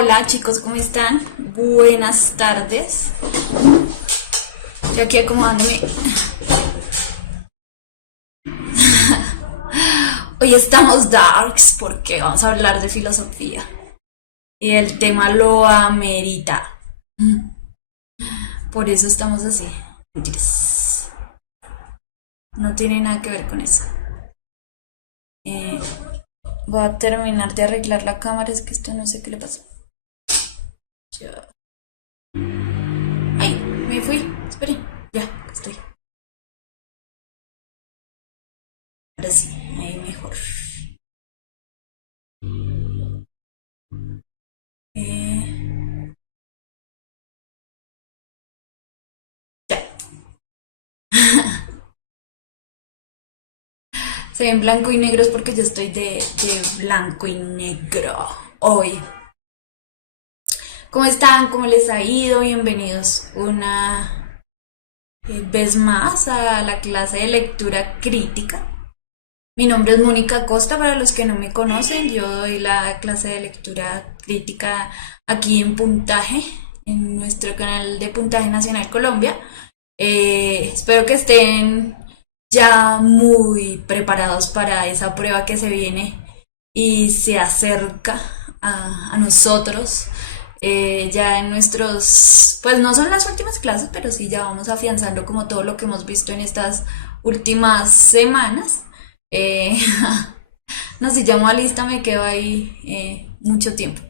Hola chicos, ¿cómo están? Buenas tardes. Yo aquí acomodándome. Hoy estamos darks porque vamos a hablar de filosofía. Y el tema lo amerita. Por eso estamos así. Mentiras. No tiene nada que ver con eso. Eh, Voy a terminar de arreglar la cámara, es que esto no sé qué le pasó. Ya. Ay, me fui. Espere. Ya, estoy. Ahora sí, ahí mejor. Eh, ya. Se ven blanco y negro es porque yo estoy de blanco y negro hoy. ¿Cómo están? ¿Cómo les ha ido? Bienvenidos una vez más a la clase de lectura crítica. Mi nombre es Mónica Costa, para los que no me conocen, yo doy la clase de lectura crítica aquí en Puntaje, en nuestro canal de Puntaje Nacional Colombia. Espero que estén ya muy preparados para esa prueba que se viene y se acerca a nosotros. Ya en nuestros, pues no son las últimas clases, pero sí ya vamos afianzando como todo lo que hemos visto en estas últimas semanas. Eh, no, si llamo a lista me quedo ahí mucho tiempo.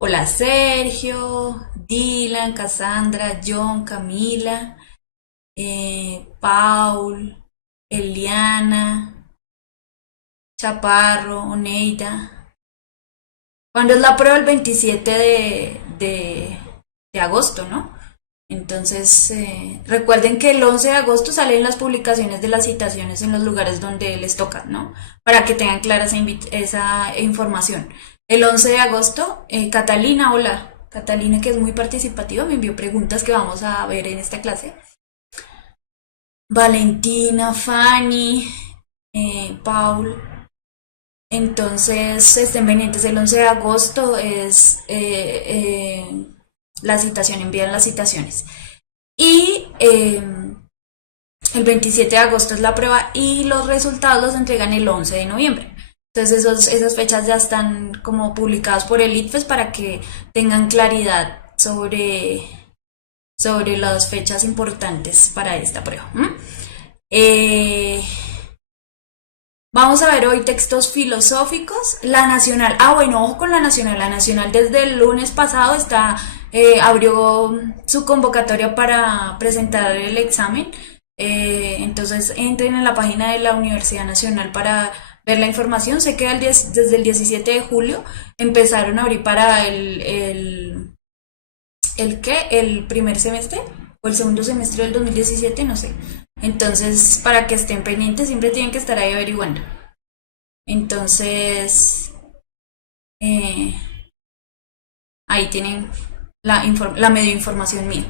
Hola Sergio, Dylan, Cassandra, John, Camila, Paul, Eliana, Chaparro, Oneida. ¿Cuándo es la prueba? El 27 de agosto, ¿no? Entonces, recuerden que el 11 de agosto salen las publicaciones de las citaciones en los lugares donde les toca, ¿no? Para que tengan clara esa información. El 11 de agosto, Catalina, hola. Catalina, que es muy participativa, me envió preguntas que vamos a ver en esta clase. Valentina, Fanny, Paul. Entonces, estén pendientes, el 11 de agosto es la citación, envían las citaciones. Y el 27 de agosto es la prueba y los resultados los entregan el 11 de noviembre. Entonces esas fechas ya están como publicadas por el ITFES para que tengan claridad sobre las fechas importantes para esta prueba. Eh, Vamos a ver hoy textos filosóficos. La Nacional, bueno, ojo con la Nacional. La Nacional desde el lunes pasado abrió su convocatoria para presentar el examen. Entonces entren en la página de la Universidad Nacional para ver la información. Sé que desde el 17 de julio empezaron a abrir para el primer semestre o el segundo semestre del 2017, no sé. Entonces, para que estén pendientes, siempre tienen que estar ahí averiguando. Entonces, eh, ahí tienen la medio información mía.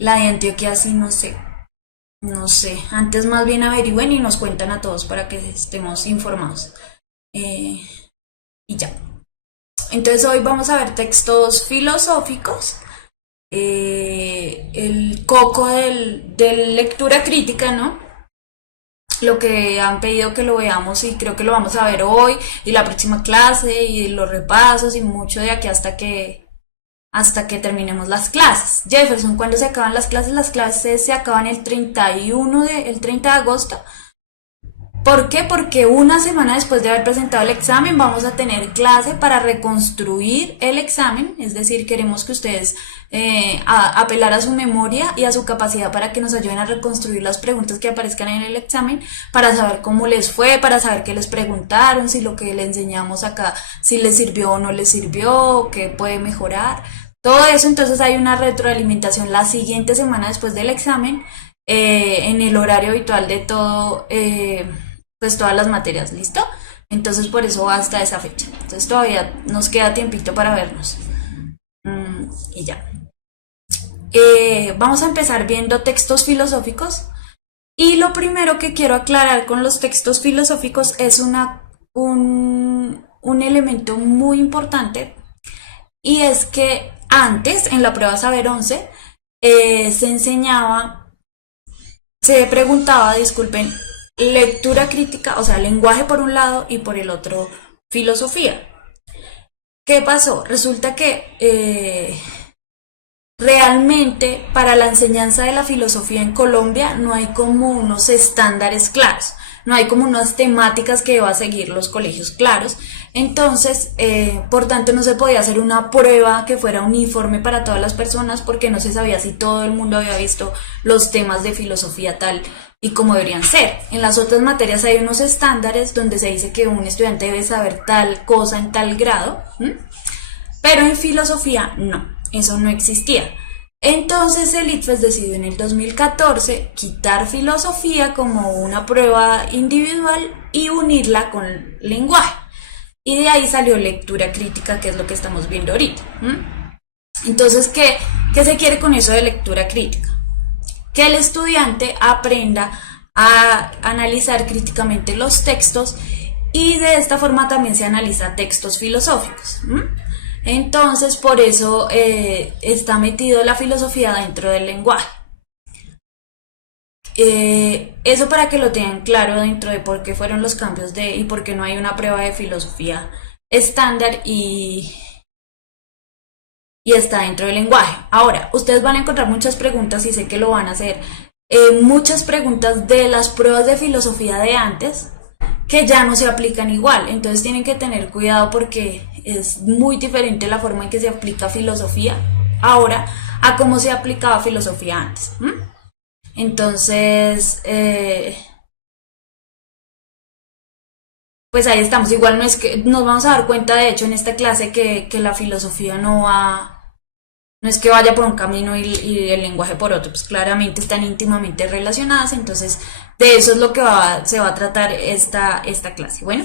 La de Antioquia sí no sé. No sé. Antes más bien averigüen y nos cuentan a todos para que estemos informados. Y ya. Entonces hoy vamos a ver textos filosóficos. El coco de lectura crítica, ¿no? Lo que han pedido que lo veamos y creo que lo vamos a ver hoy y la próxima clase y los repasos y mucho de aquí hasta que terminemos las clases. Jefferson, ¿cuándo se acaban las clases? Las clases se acaban el 30 de agosto. ¿Por qué? Porque una semana después de haber presentado el examen vamos a tener clase para reconstruir el examen, es decir, queremos que ustedes apelar a su memoria y a su capacidad para que nos ayuden a reconstruir las preguntas que aparezcan en el examen, para saber cómo les fue, para saber qué les preguntaron, si lo que les enseñamos acá, si les sirvió o no les sirvió, qué puede mejorar. Todo eso, entonces hay una retroalimentación la siguiente semana después del examen, en el horario habitual de todo, pues todas las materias, ¿listo? Entonces por eso va hasta esa fecha. Entonces todavía nos queda tiempito para vernos. Y ya. Vamos a empezar viendo textos filosóficos. Y lo primero que quiero aclarar con los textos filosóficos es un un elemento muy importante, y es que antes, en la prueba Saber 11, se enseñaba, se preguntaba, disculpen, lectura crítica, o sea, lenguaje por un lado y por el otro filosofía. ¿Qué pasó? Resulta que realmente para la enseñanza de la filosofía en Colombia no hay como unos estándares claros, no hay como unas temáticas que va a seguir los colegios claros. Entonces, por tanto, no se podía hacer una prueba que fuera uniforme para todas las personas porque no se sabía si todo el mundo había visto los temas de filosofía tal y como deberían ser. En las otras materias hay unos estándares donde se dice que un estudiante debe saber tal cosa en tal grado, ¿m? Pero en filosofía no, eso no existía. Entonces el ITFES decidió en el 2014 quitar filosofía como una prueba individual y unirla con lenguaje. Y de ahí salió lectura crítica, que es lo que estamos viendo ahorita. Entonces, ¿qué se quiere con eso de lectura crítica? Que el estudiante aprenda a analizar críticamente los textos y de esta forma también se analiza textos filosóficos. Entonces, por eso está metido la filosofía dentro del lenguaje. Eso para que lo tengan claro dentro de por qué fueron los cambios y por qué no hay una prueba de filosofía estándar y está dentro del lenguaje. Ahora, ustedes van a encontrar muchas preguntas y sé que lo van a hacer. Muchas preguntas de las pruebas de filosofía de antes que ya no se aplican igual. Entonces tienen que tener cuidado porque es muy diferente la forma en que se aplica filosofía ahora a cómo se aplicaba filosofía antes. Entonces, pues ahí estamos. Igual no es que nos vamos a dar cuenta, de hecho, en esta clase que la filosofía no es que vaya por un camino y el lenguaje por otro, pues claramente están íntimamente relacionadas. Entonces, de eso es lo que se va a tratar esta clase. Bueno.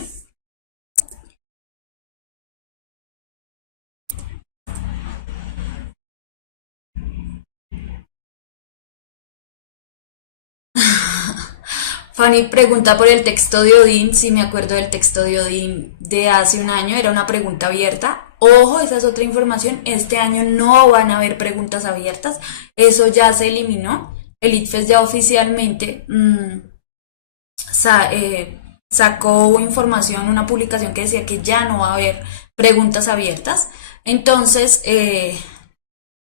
Fanny pregunta por el texto de Odín, si me acuerdo del texto de Odín de hace un año, era una pregunta abierta. Ojo, esa es otra información, este año no van a haber preguntas abiertas, eso ya se eliminó. El ITFES ya oficialmente sacó información, una publicación que decía que ya no va a haber preguntas abiertas. Entonces,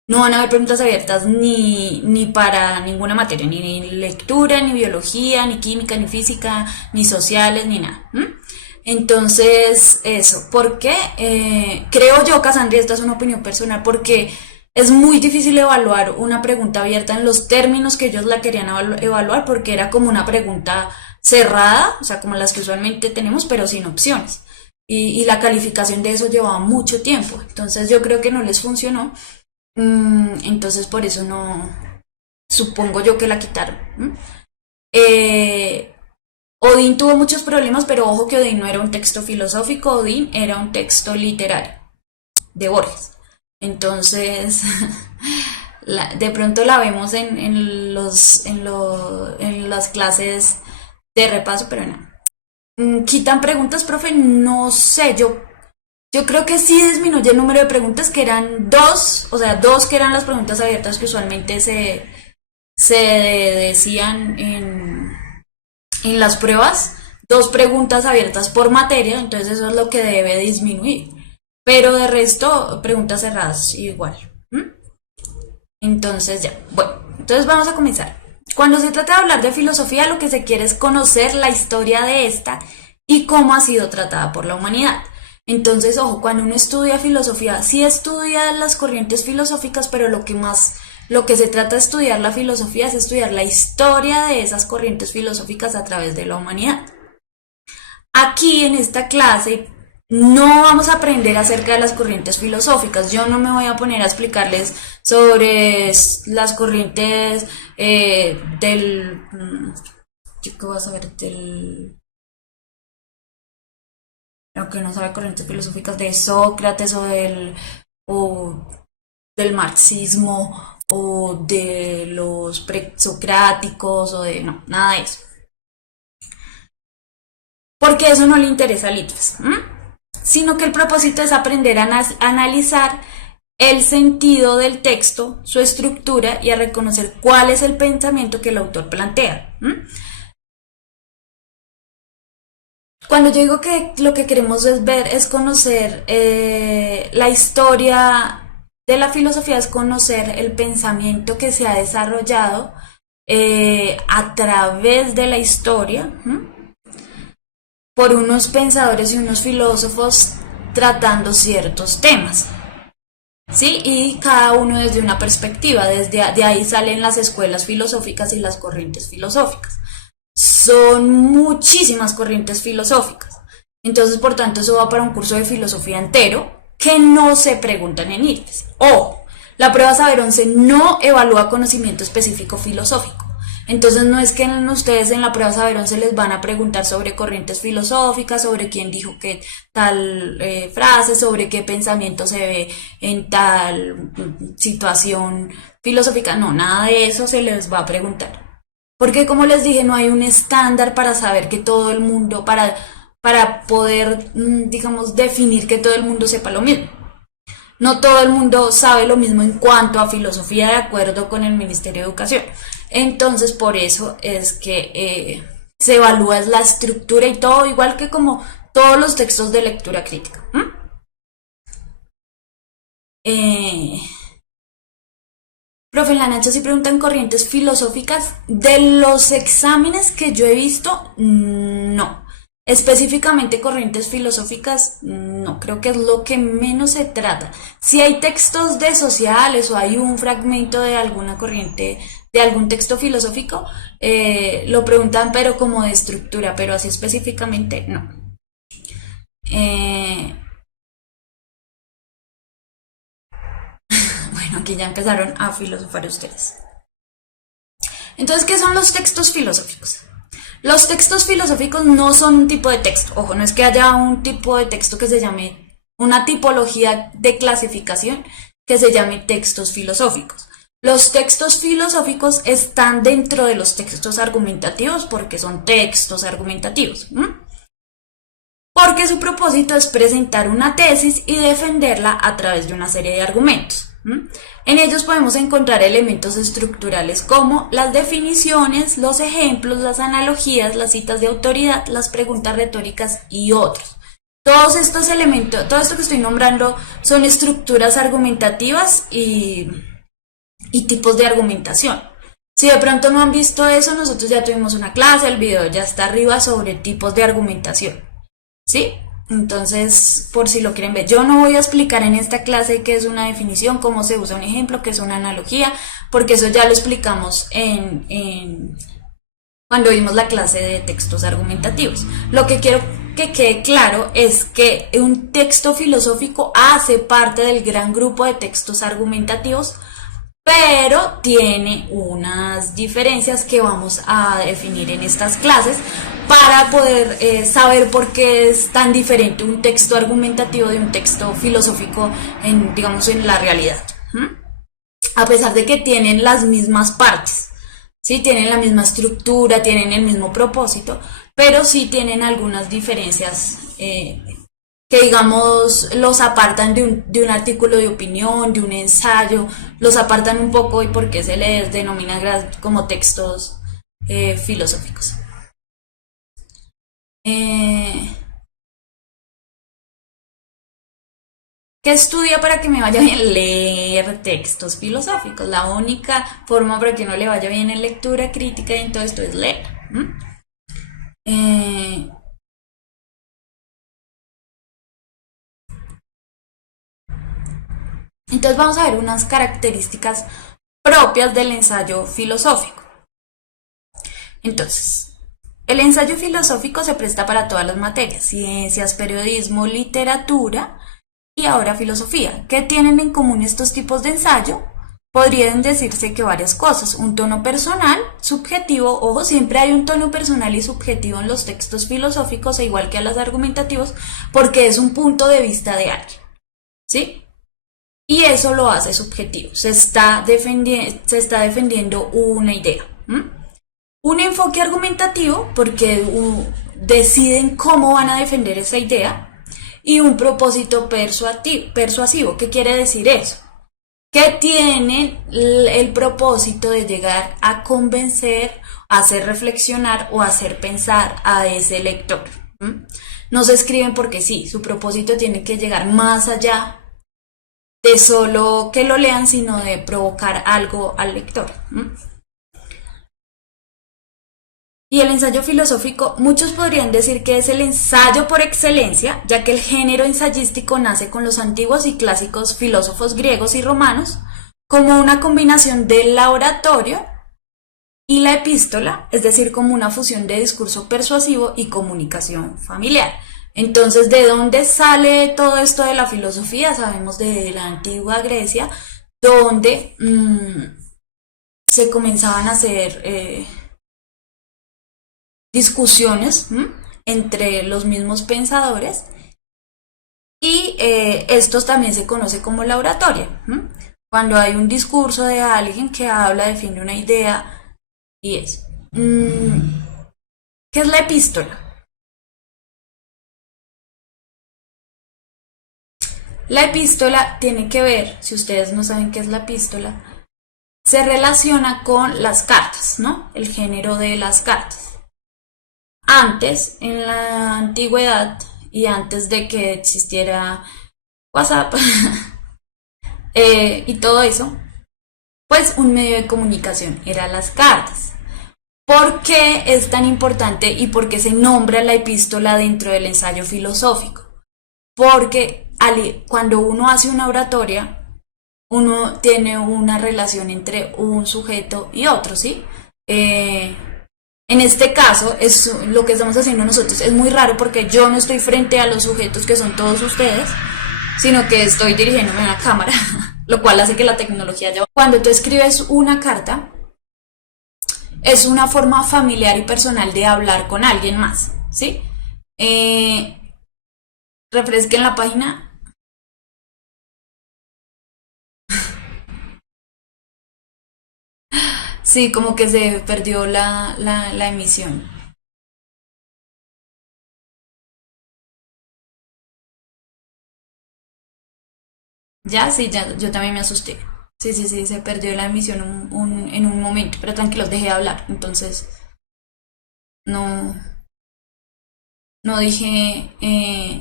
no van a haber preguntas abiertas ni para ninguna materia, ni lectura, ni biología, ni química, ni física, ni sociales, ni nada. Entonces, eso. ¿Por qué? Creo yo, Cassandra, esta es una opinión personal, porque es muy difícil evaluar una pregunta abierta en los términos que ellos la querían evaluar, porque era como una pregunta cerrada, o sea, como las que usualmente tenemos, pero sin opciones. Y la calificación de eso llevaba mucho tiempo. Entonces, yo creo que no les funcionó. Entonces por eso no, supongo yo que la quitaron. Odín tuvo muchos problemas, pero ojo que Odín no era un texto filosófico, Odín era un texto literario de Borges. Entonces, de pronto la vemos en las clases de repaso, pero no. ¿Quitan preguntas, profe? No sé, yo creo que sí disminuye el número de preguntas, que eran dos, o sea, dos que eran las preguntas abiertas que usualmente se decían en las pruebas, dos preguntas abiertas por materia, entonces eso es lo que debe disminuir. Pero de resto, preguntas cerradas igual. Entonces ya, bueno, entonces vamos a comenzar. Cuando se trata de hablar de filosofía, lo que se quiere es conocer la historia de esta y cómo ha sido tratada por la humanidad. Entonces, ojo, cuando uno estudia filosofía, sí estudia las corrientes filosóficas, pero lo que se trata de estudiar la filosofía es estudiar la historia de esas corrientes filosóficas a través de la humanidad. Aquí en esta clase no vamos a aprender acerca de las corrientes filosóficas. Yo no me voy a poner a explicarles sobre las corrientes ¿Qué vas a ver? Aunque no sabe, corrientes filosóficas de Sócrates o del marxismo o de los presocráticos no, nada de eso. Porque eso no le interesa al ITFES. sino que el propósito es aprender a analizar el sentido del texto, su estructura y a reconocer cuál es el pensamiento que el autor plantea. Cuando yo digo que lo que queremos es ver, es conocer la historia de la filosofía, es conocer el pensamiento que se ha desarrollado a través de la historia por unos pensadores y unos filósofos tratando ciertos temas. ¿Sí? Y cada uno desde una perspectiva, de ahí salen las escuelas filosóficas y las corrientes filosóficas. Son muchísimas corrientes filosóficas. Entonces, por tanto, eso va para un curso de filosofía entero que no se preguntan en IRFES. O la prueba Saber 11 no evalúa conocimiento específico filosófico. Entonces no es que ustedes en la prueba Saber 11 les van a preguntar sobre corrientes filosóficas, sobre quién dijo que tal frase, sobre qué pensamiento se ve en tal situación filosófica. No, nada de eso se les va a preguntar. Porque como les dije, no hay un estándar para saber que todo el mundo, para poder, digamos, definir que todo el mundo sepa lo mismo. No todo el mundo sabe lo mismo en cuanto a filosofía de acuerdo con el Ministerio de Educación. Entonces, por eso es que se evalúa la estructura y todo, igual que como todos los textos de lectura crítica. Profe, en la Nacho sí preguntan corrientes filosóficas. De los exámenes que yo he visto, no. Específicamente corrientes filosóficas, no, creo que es lo que menos se trata. Si hay textos de sociales o hay un fragmento de alguna corriente, de algún texto filosófico, lo preguntan, pero como de estructura, pero así específicamente, no. Bueno, aquí ya empezaron a filosofar ustedes. Entonces, ¿qué son los textos filosóficos? Los textos filosóficos no son un tipo de texto. Ojo, no es que haya un tipo de texto que se llame, una tipología de clasificación que se llame textos filosóficos. Los textos filosóficos están dentro de los textos argumentativos porque son textos argumentativos. Porque su propósito es presentar una tesis y defenderla a través de una serie de argumentos. En ellos podemos encontrar elementos estructurales como las definiciones, los ejemplos, las analogías, las citas de autoridad, las preguntas retóricas y otros. Todos estos elementos, todo esto que estoy nombrando son estructuras argumentativas y tipos de argumentación. Si de pronto no han visto eso, nosotros ya tuvimos una clase, el video ya está arriba sobre tipos de argumentación. ¿Sí? Entonces, por si lo quieren ver, yo no voy a explicar en esta clase qué es una definición, cómo se usa un ejemplo, qué es una analogía, porque eso ya lo explicamos cuando vimos la clase de textos argumentativos. Lo que quiero que quede claro es que un texto filosófico hace parte del gran grupo de textos argumentativos, pero tiene unas diferencias que vamos a definir en estas clases para poder saber por qué es tan diferente un texto argumentativo de un texto filosófico digamos, en la realidad. A pesar de que tienen las mismas partes, ¿sí? Tienen la misma estructura, tienen el mismo propósito, pero sí tienen algunas diferencias que digamos los apartan de un artículo de opinión, de un ensayo, los apartan un poco y por qué se les denomina como textos filosóficos. ¿Qué estudia para que me vaya bien? Leer textos filosóficos. La única forma para que no le vaya bien en lectura crítica y en todo esto es leer. Entonces vamos a ver unas características propias del ensayo filosófico. Entonces, el ensayo filosófico se presta para todas las materias: ciencias, periodismo, literatura y ahora filosofía. ¿Qué tienen en común estos tipos de ensayo? Podrían decirse que varias cosas: un tono personal, subjetivo. Ojo, siempre hay un tono personal y subjetivo en los textos filosóficos, igual que a los argumentativos, porque es un punto de vista de alguien, ¿sí? Y eso lo hace subjetivo, se está defendiendo una idea. Un enfoque argumentativo, porque deciden cómo van a defender esa idea. y un propósito persuasivo. ¿Qué quiere decir eso? Que tienen el propósito de llegar a convencer, a hacer reflexionar o hacer pensar a ese lector. No se escriben porque sí, su propósito tiene que llegar más allá de solo que lo lean, sino de provocar algo al lector. Y el ensayo filosófico, muchos podrían decir que es el ensayo por excelencia, ya que el género ensayístico nace con los antiguos y clásicos filósofos griegos y romanos como una combinación del oratorio y la epístola, es decir, como una fusión de discurso persuasivo y comunicación familiar. Entonces, ¿de dónde sale todo esto de la filosofía? Sabemos de la antigua Grecia, donde se comenzaban a hacer discusiones entre los mismos pensadores, y estos también se conoce como la oratoria. Cuando hay un discurso de alguien que habla, defiende una idea y es. ¿Qué es la epístola? La epístola tiene que ver, si ustedes no saben qué es la epístola, se relaciona con las cartas, ¿no? El género de las cartas. Antes, en la antigüedad y antes de que existiera WhatsApp y todo eso, pues un medio de comunicación eran las cartas. ¿Por qué es tan importante y por qué se nombra la epístola dentro del ensayo filosófico? Porque cuando uno hace una oratoria, uno tiene una relación entre un sujeto y otro, ¿sí? En este caso, es lo que estamos haciendo nosotros es muy raro porque yo no estoy frente a los sujetos que son todos ustedes, sino que estoy dirigiéndome a la cámara, lo cual hace que la tecnología lleve. Cuando tú escribes una carta, es una forma familiar y personal de hablar con alguien más, ¿sí? Refresquen la página. Sí, como que se perdió la emisión. Ya, sí, ya, yo también me asusté. Sí, sí, sí, se perdió la emisión en un momento, pero tranquilos, dejé de hablar. Entonces, no, no dije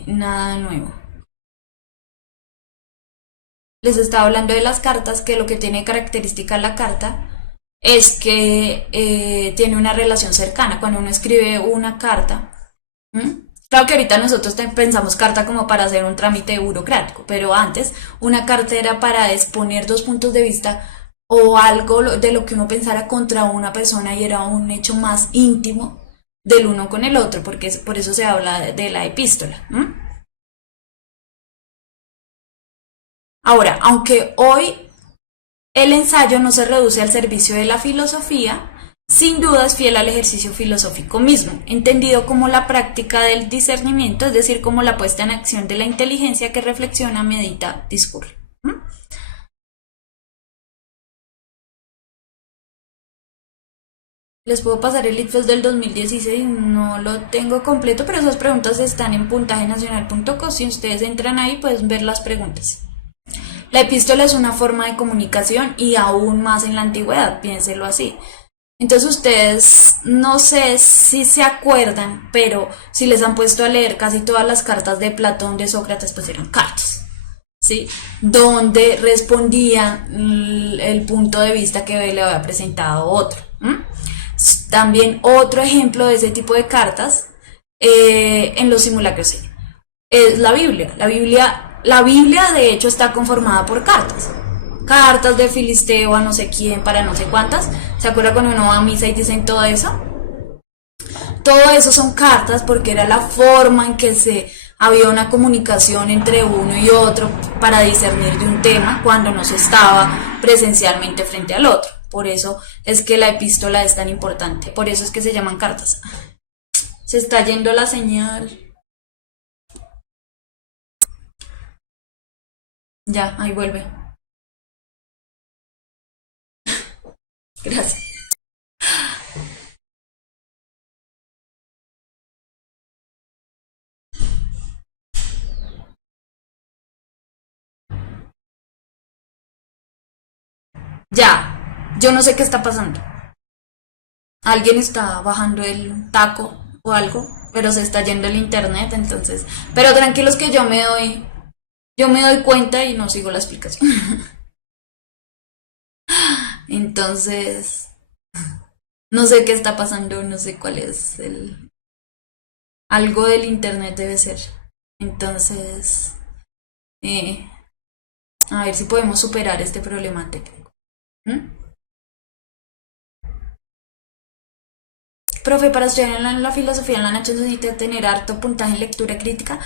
nada nuevo. Les estaba hablando de las cartas, que lo que tiene característica la carta es que tiene una relación cercana. Cuando uno escribe una carta, claro que ahorita nosotros pensamos carta como para hacer un trámite burocrático, pero antes una carta era para exponer dos puntos de vista o algo de lo que uno pensara contra una persona y era un hecho más íntimo del uno con el otro, porque por eso se habla de la epístola. Ahora, aunque hoy el ensayo no se reduce al servicio de la filosofía, sin duda es fiel al ejercicio filosófico mismo, entendido como la práctica del discernimiento, es decir, como la puesta en acción de la inteligencia que reflexiona, medita, discurre. Les puedo pasar el ICFES del 2016, no lo tengo completo, pero esas preguntas están en puntajenacional.co. Si ustedes entran ahí, pueden ver las preguntas. La epístola es una forma de comunicación y aún más en la antigüedad, piénselo así. Entonces ustedes no sé si se acuerdan, pero si les han puesto a leer casi todas las cartas de Platón, de Sócrates, pues eran cartas, ¿sí? Donde respondía el punto de vista que le había presentado otro. También otro ejemplo de ese tipo de cartas en los simulacros es la Biblia. La Biblia de hecho está conformada por cartas. Cartas de Filisteo a no sé quién para no sé cuántas. ¿Se acuerda cuando uno va a misa y dicen todo eso? Todo eso son cartas porque era la forma en que había una comunicación entre uno y otro para discernir de un tema cuando no se estaba presencialmente frente al otro. Por eso es que la epístola es tan importante. Por eso es que se llaman cartas. Se está yendo la señal. Ya, ahí vuelve. Gracias. Ya, yo no sé qué está pasando. Alguien está bajando el taco o algo, pero se está yendo el internet, entonces. Pero tranquilos que yo me doy cuenta y no sigo la explicación. Entonces, no sé qué está pasando, no sé cuál es el. Algo del internet debe ser. Entonces, eh, a ver si podemos superar este problema técnico. ¿Mm? Profe, para estudiar en la filosofía en la Nacho necesita tener harto puntaje en lectura crítica.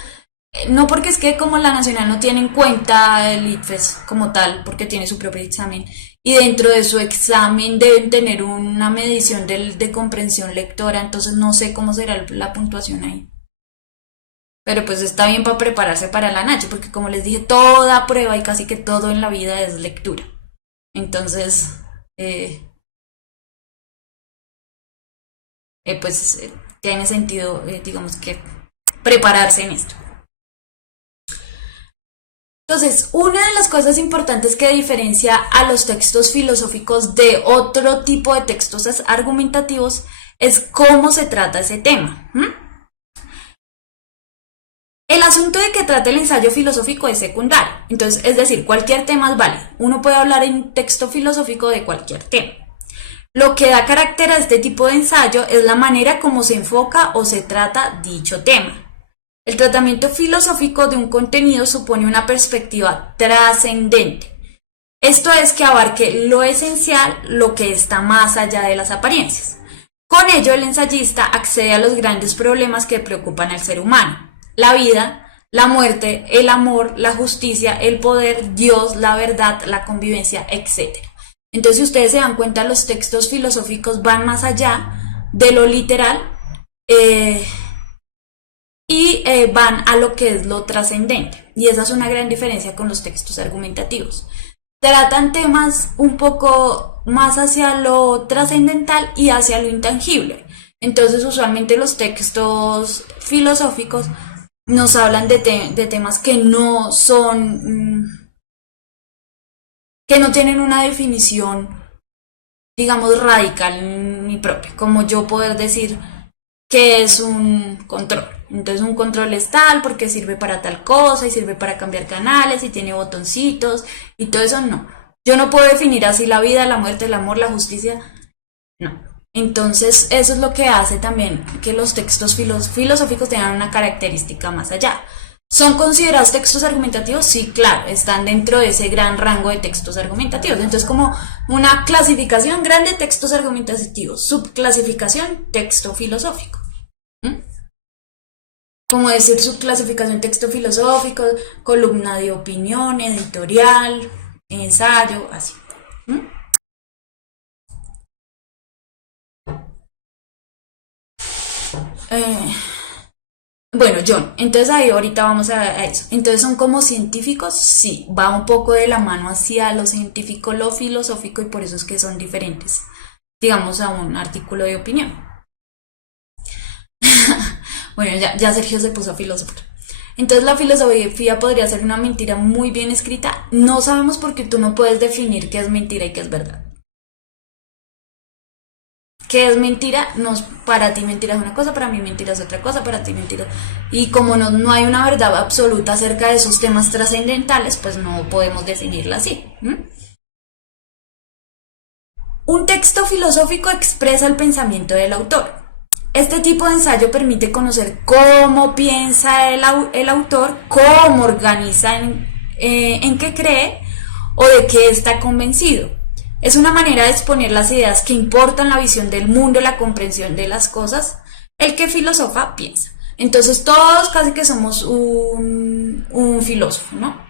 No, porque es que como la nacional no tiene en cuenta el ITFES como tal, porque tiene su propio examen, y dentro de su examen deben tener una medición de comprensión lectora, entonces no sé cómo será la puntuación ahí. Pero pues está bien para prepararse para la Nacho, porque como les dije, toda prueba y casi que todo en la vida es lectura. Entonces, eh, pues tiene sentido, digamos que prepararse en esto. Entonces, una de las cosas importantes que diferencia a los textos filosóficos de otro tipo de textos argumentativos es cómo se trata ese tema. El asunto de que trate el ensayo filosófico es secundario. Entonces, es decir, cualquier tema es válido. Uno puede hablar en un texto filosófico de cualquier tema. Lo que da carácter a este tipo de ensayo es la manera como se enfoca o se trata dicho tema. El tratamiento filosófico de un contenido supone una perspectiva trascendente. Esto es que abarque lo esencial, lo que está más allá de las apariencias. Con ello, el ensayista accede a los grandes problemas que preocupan al ser humano: la vida, la muerte, el amor, la justicia, el poder, Dios, la verdad, la convivencia, etc. Entonces, si ustedes se dan cuenta, los textos filosóficos van más allá de lo literal y van a lo que es lo trascendente. Y esa es una gran diferencia con los textos argumentativos. Tratan temas un poco más hacia lo trascendental y hacia lo intangible. Entonces, usualmente los textos filosóficos nos hablan de temas que no son, que no tienen una definición, digamos, radical ni propia, como yo poder decir que es un control. Entonces un control es tal porque sirve para tal cosa y sirve para cambiar canales y tiene botoncitos y todo eso. No. Yo no puedo definir así la vida, la muerte, el amor, la justicia. No. Entonces eso es lo que hace también que los textos filosóficos tengan una característica más allá. ¿Son considerados textos argumentativos? Sí, claro, están dentro de ese gran rango de textos argumentativos. Entonces, como una clasificación grande, textos argumentativos, subclasificación, texto filosófico. ¿Mm? Como decir subclasificación, texto filosófico, columna de opinión, editorial, ensayo, así. ¿Mm? Eh, Bueno, John, entonces ahí ahorita vamos a eso. Entonces, ¿son como científicos? Sí, va un poco de la mano hacia lo científico, lo filosófico, y por eso es que son diferentes, digamos, a un artículo de opinión. Bueno, ya Sergio se puso a filósofo. Entonces, la filosofía podría ser una mentira muy bien escrita. No sabemos porque tú no puedes definir qué es mentira y qué es verdad. ¿Qué es mentira? No, para ti mentira es una cosa, para mí mentira es otra cosa, para ti mentira. Y como no hay una verdad absoluta acerca de esos temas trascendentales, pues no podemos definirla así. Un texto filosófico expresa el pensamiento del autor. Este tipo de ensayo permite conocer cómo piensa el autor, cómo organiza en qué cree o de qué está convencido. Es una manera de exponer las ideas que importan la visión del mundo, la comprensión de las cosas, el que filosofa piensa. Entonces todos casi que somos un filósofo, ¿no?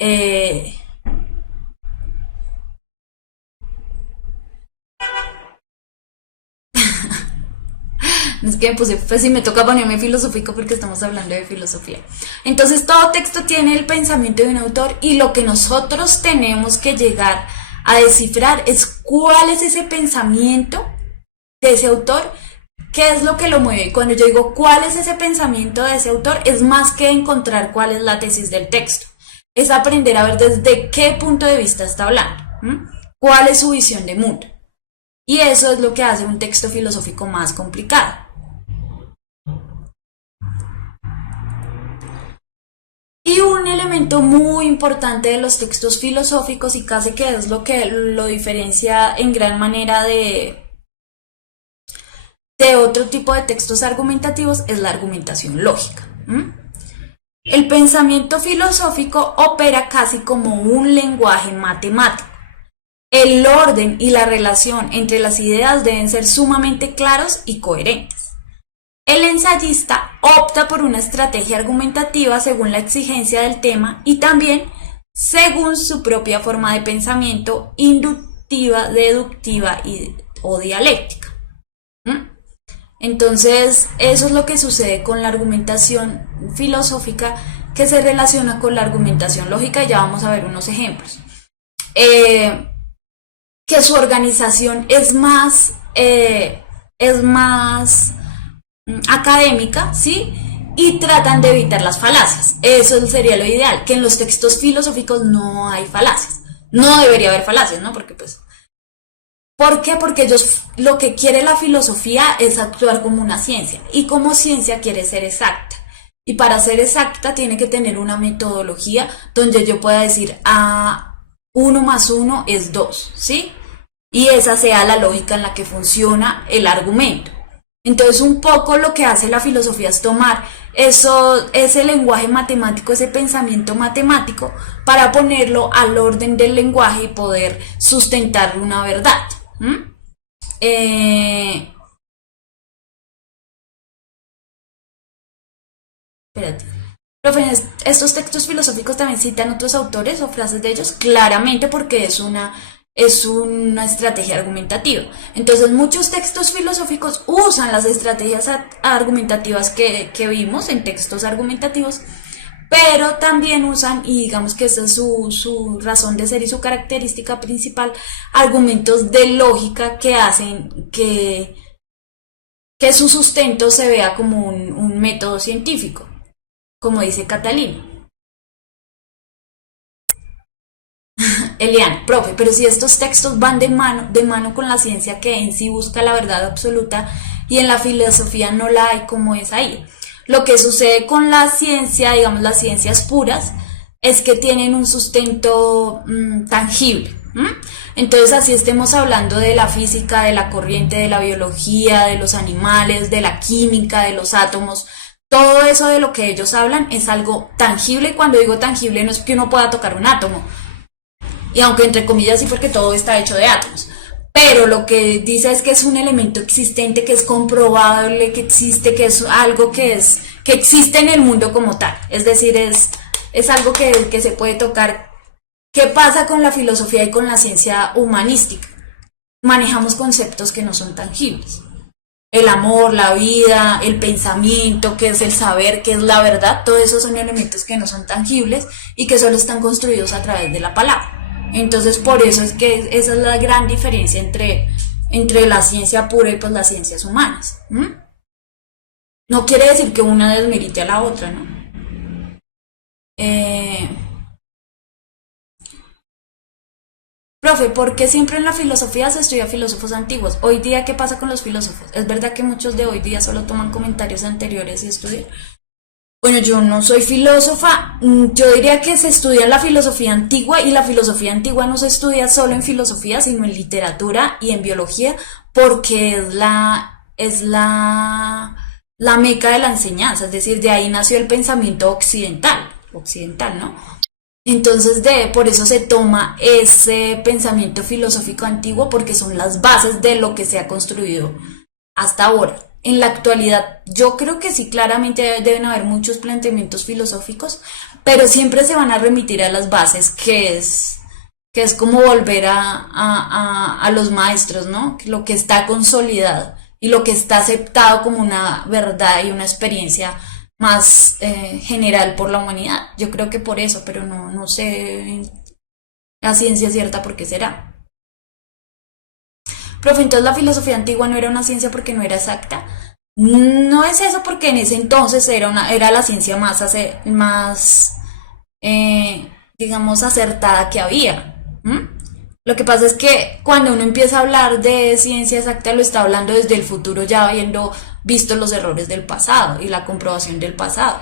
Eh, es que me puse, pues sí me toca ponerme filosófico porque estamos hablando de filosofía. Entonces todo texto tiene el pensamiento de un autor y lo que nosotros tenemos que llegar a descifrar es cuál es ese pensamiento de ese autor, qué es lo que lo mueve. Y cuando yo digo cuál es ese pensamiento de ese autor, es más que encontrar cuál es la tesis del texto. es aprender a ver desde qué punto de vista está hablando, ¿m? ¿Cuál es su visión de mundo? Y eso es lo que hace un texto filosófico más complicado. Y un elemento muy importante de los textos filosóficos y casi que es lo que lo diferencia en gran manera de otro tipo de textos argumentativos es la argumentación lógica. ¿M? El pensamiento filosófico opera casi como un lenguaje matemático. El orden y la relación entre las ideas deben ser sumamente claros y coherentes. El ensayista opta por una estrategia argumentativa según la exigencia del tema y también según su propia forma de pensamiento inductiva, deductiva o dialéctica. ¿Mm? Entonces, eso es lo que sucede con la argumentación filosófica que se relaciona con la argumentación lógica y ya vamos a ver unos ejemplos. Que su organización es más académica, ¿sí? Y tratan de evitar las falacias. Eso sería lo ideal, que en los textos filosóficos no hay falacias. No debería haber falacias, ¿no? Porque pues... ¿Por qué? Porque ellos, lo que quiere la filosofía es actuar como una ciencia. Y como ciencia quiere ser exacta. Y para ser exacta tiene que tener una metodología donde yo pueda decir, 1 más 1 es 2, ¿sí? Y esa sea la lógica en la que funciona el argumento. Entonces un poco lo que hace la filosofía es tomar ese lenguaje matemático, ese pensamiento matemático, para ponerlo al orden del lenguaje y poder sustentar una verdad. ¿Mm? Espérate. Profe, estos textos filosóficos también citan otros autores o frases de ellos, claramente porque es una estrategia argumentativa. Entonces muchos textos filosóficos usan las estrategias argumentativas que vimos en textos argumentativos, pero también usan, y digamos que esa es su razón de ser y su característica principal, argumentos de lógica que hacen que su sustento se vea como un método científico, como dice Catalina. Elian, profe, pero si estos textos van de mano con la ciencia que en sí busca la verdad absoluta y en la filosofía no la hay, ¿cómo es ahí? Lo que sucede con la ciencia, digamos las ciencias puras, es que tienen un sustento tangible. Entonces así estemos hablando de la física, de la corriente, de la biología, de los animales, de la química, de los átomos, todo eso de lo que ellos hablan es algo tangible. Cuando digo tangible no es que uno pueda tocar un átomo, y aunque entre comillas sí, porque todo está hecho de átomos, pero lo que dice es que es un elemento existente, que es comprobable, que existe, que es algo que existe en el mundo como tal, es decir, es algo que se puede tocar. ¿Qué pasa con la filosofía y con la ciencia humanística? Manejamos conceptos que no son tangibles. El amor, la vida, el pensamiento, que es el saber, que es la verdad, todos esos son elementos que no son tangibles y que solo están construidos a través de la palabra. Entonces por eso es que esa es la gran diferencia entre la ciencia pura y pues las ciencias humanas. No quiere decir que una desmerite a la otra, ¿no? Profe, ¿por qué siempre en la filosofía se estudia filósofos antiguos? Hoy día, ¿qué pasa con los filósofos? ¿Es verdad que muchos de hoy día solo toman comentarios anteriores y estudian? Bueno, yo no soy filósofa, yo diría que se estudia la filosofía antigua y la filosofía antigua no se estudia solo en filosofía, sino en literatura y en biología, porque es la meca de la enseñanza, es decir, de ahí nació el pensamiento occidental, ¿no? Entonces, por eso se toma ese pensamiento filosófico antiguo porque son las bases de lo que se ha construido hasta ahora. En la actualidad, yo creo que sí, claramente deben haber muchos planteamientos filosóficos, pero siempre se van a remitir a las bases, que es como volver a los maestros, ¿no? Lo que está consolidado y lo que está aceptado como una verdad y una experiencia más general por la humanidad. Yo creo que por eso, pero no sé la ciencia cierta por qué será. Profe, entonces la filosofía antigua no era una ciencia porque no era exacta. No es eso porque en ese entonces era la ciencia más digamos, acertada que había. Lo que pasa es que cuando uno empieza a hablar de ciencia exacta, lo está hablando desde el futuro, ya habiendo visto los errores del pasado y la comprobación del pasado.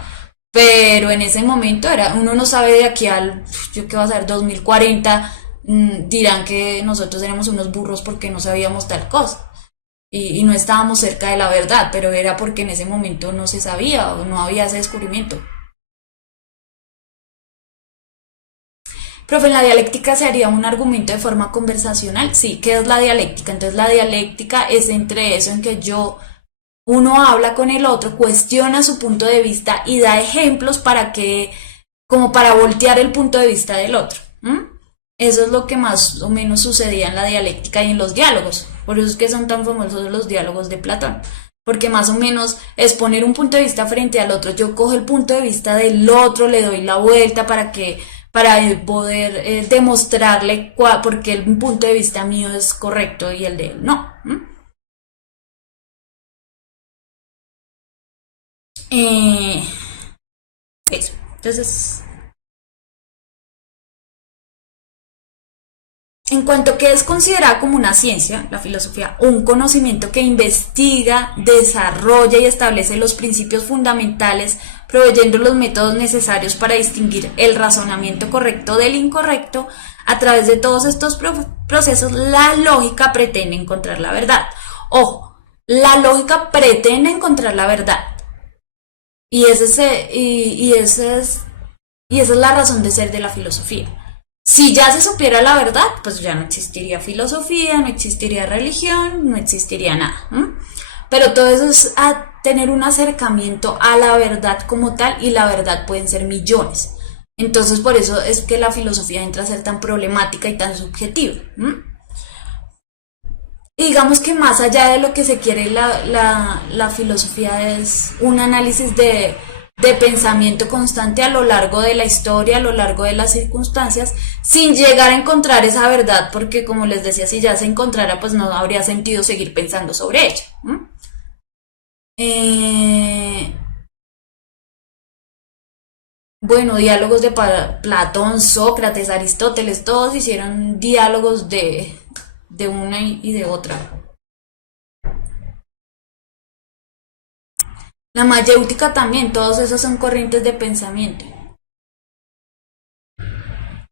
Pero en ese momento uno no sabe de aquí al, yo qué va a ser, 2040, dirán que nosotros éramos unos burros porque no sabíamos tal cosa. Y no estábamos cerca de la verdad, pero era porque en ese momento no se sabía o no había ese descubrimiento. Profe, en la dialéctica se haría un argumento de forma conversacional. Sí, ¿qué es la dialéctica? Entonces la dialéctica es entre eso en que uno habla con el otro, cuestiona su punto de vista y da ejemplos para que, como para voltear el punto de vista del otro. Eso es lo que más o menos sucedía en la dialéctica y en los diálogos. Por eso es que son tan famosos los diálogos de Platón. Porque más o menos es poner un punto de vista frente al otro. Yo cojo el punto de vista del otro, le doy la vuelta para poder demostrarle por qué el punto de vista mío es correcto y el de él no. Eh, Eso. Entonces, en cuanto a que es considerada como una ciencia, la filosofía, un conocimiento que investiga, desarrolla y establece los principios fundamentales, proveyendo los métodos necesarios para distinguir el razonamiento correcto del incorrecto, a través de todos estos procesos, la lógica pretende encontrar la verdad. Ojo, la lógica pretende encontrar la verdad. Y esa es la razón de ser de la filosofía. Si ya se supiera la verdad, pues ya no existiría filosofía, no existiría religión, no existiría nada. Pero todo eso es a tener un acercamiento a la verdad como tal, y la verdad pueden ser millones. Entonces por eso es que la filosofía entra a ser tan problemática y tan subjetiva. Y digamos que más allá de lo que se quiere, la filosofía es un análisis de pensamiento constante a lo largo de la historia, a lo largo de las circunstancias, sin llegar a encontrar esa verdad, porque como les decía, si ya se encontrara, pues no habría sentido seguir pensando sobre ella. Bueno, diálogos de Platón, Sócrates, Aristóteles, todos hicieron diálogos de una y de otra. La mayéutica también, todos esos son corrientes de pensamiento.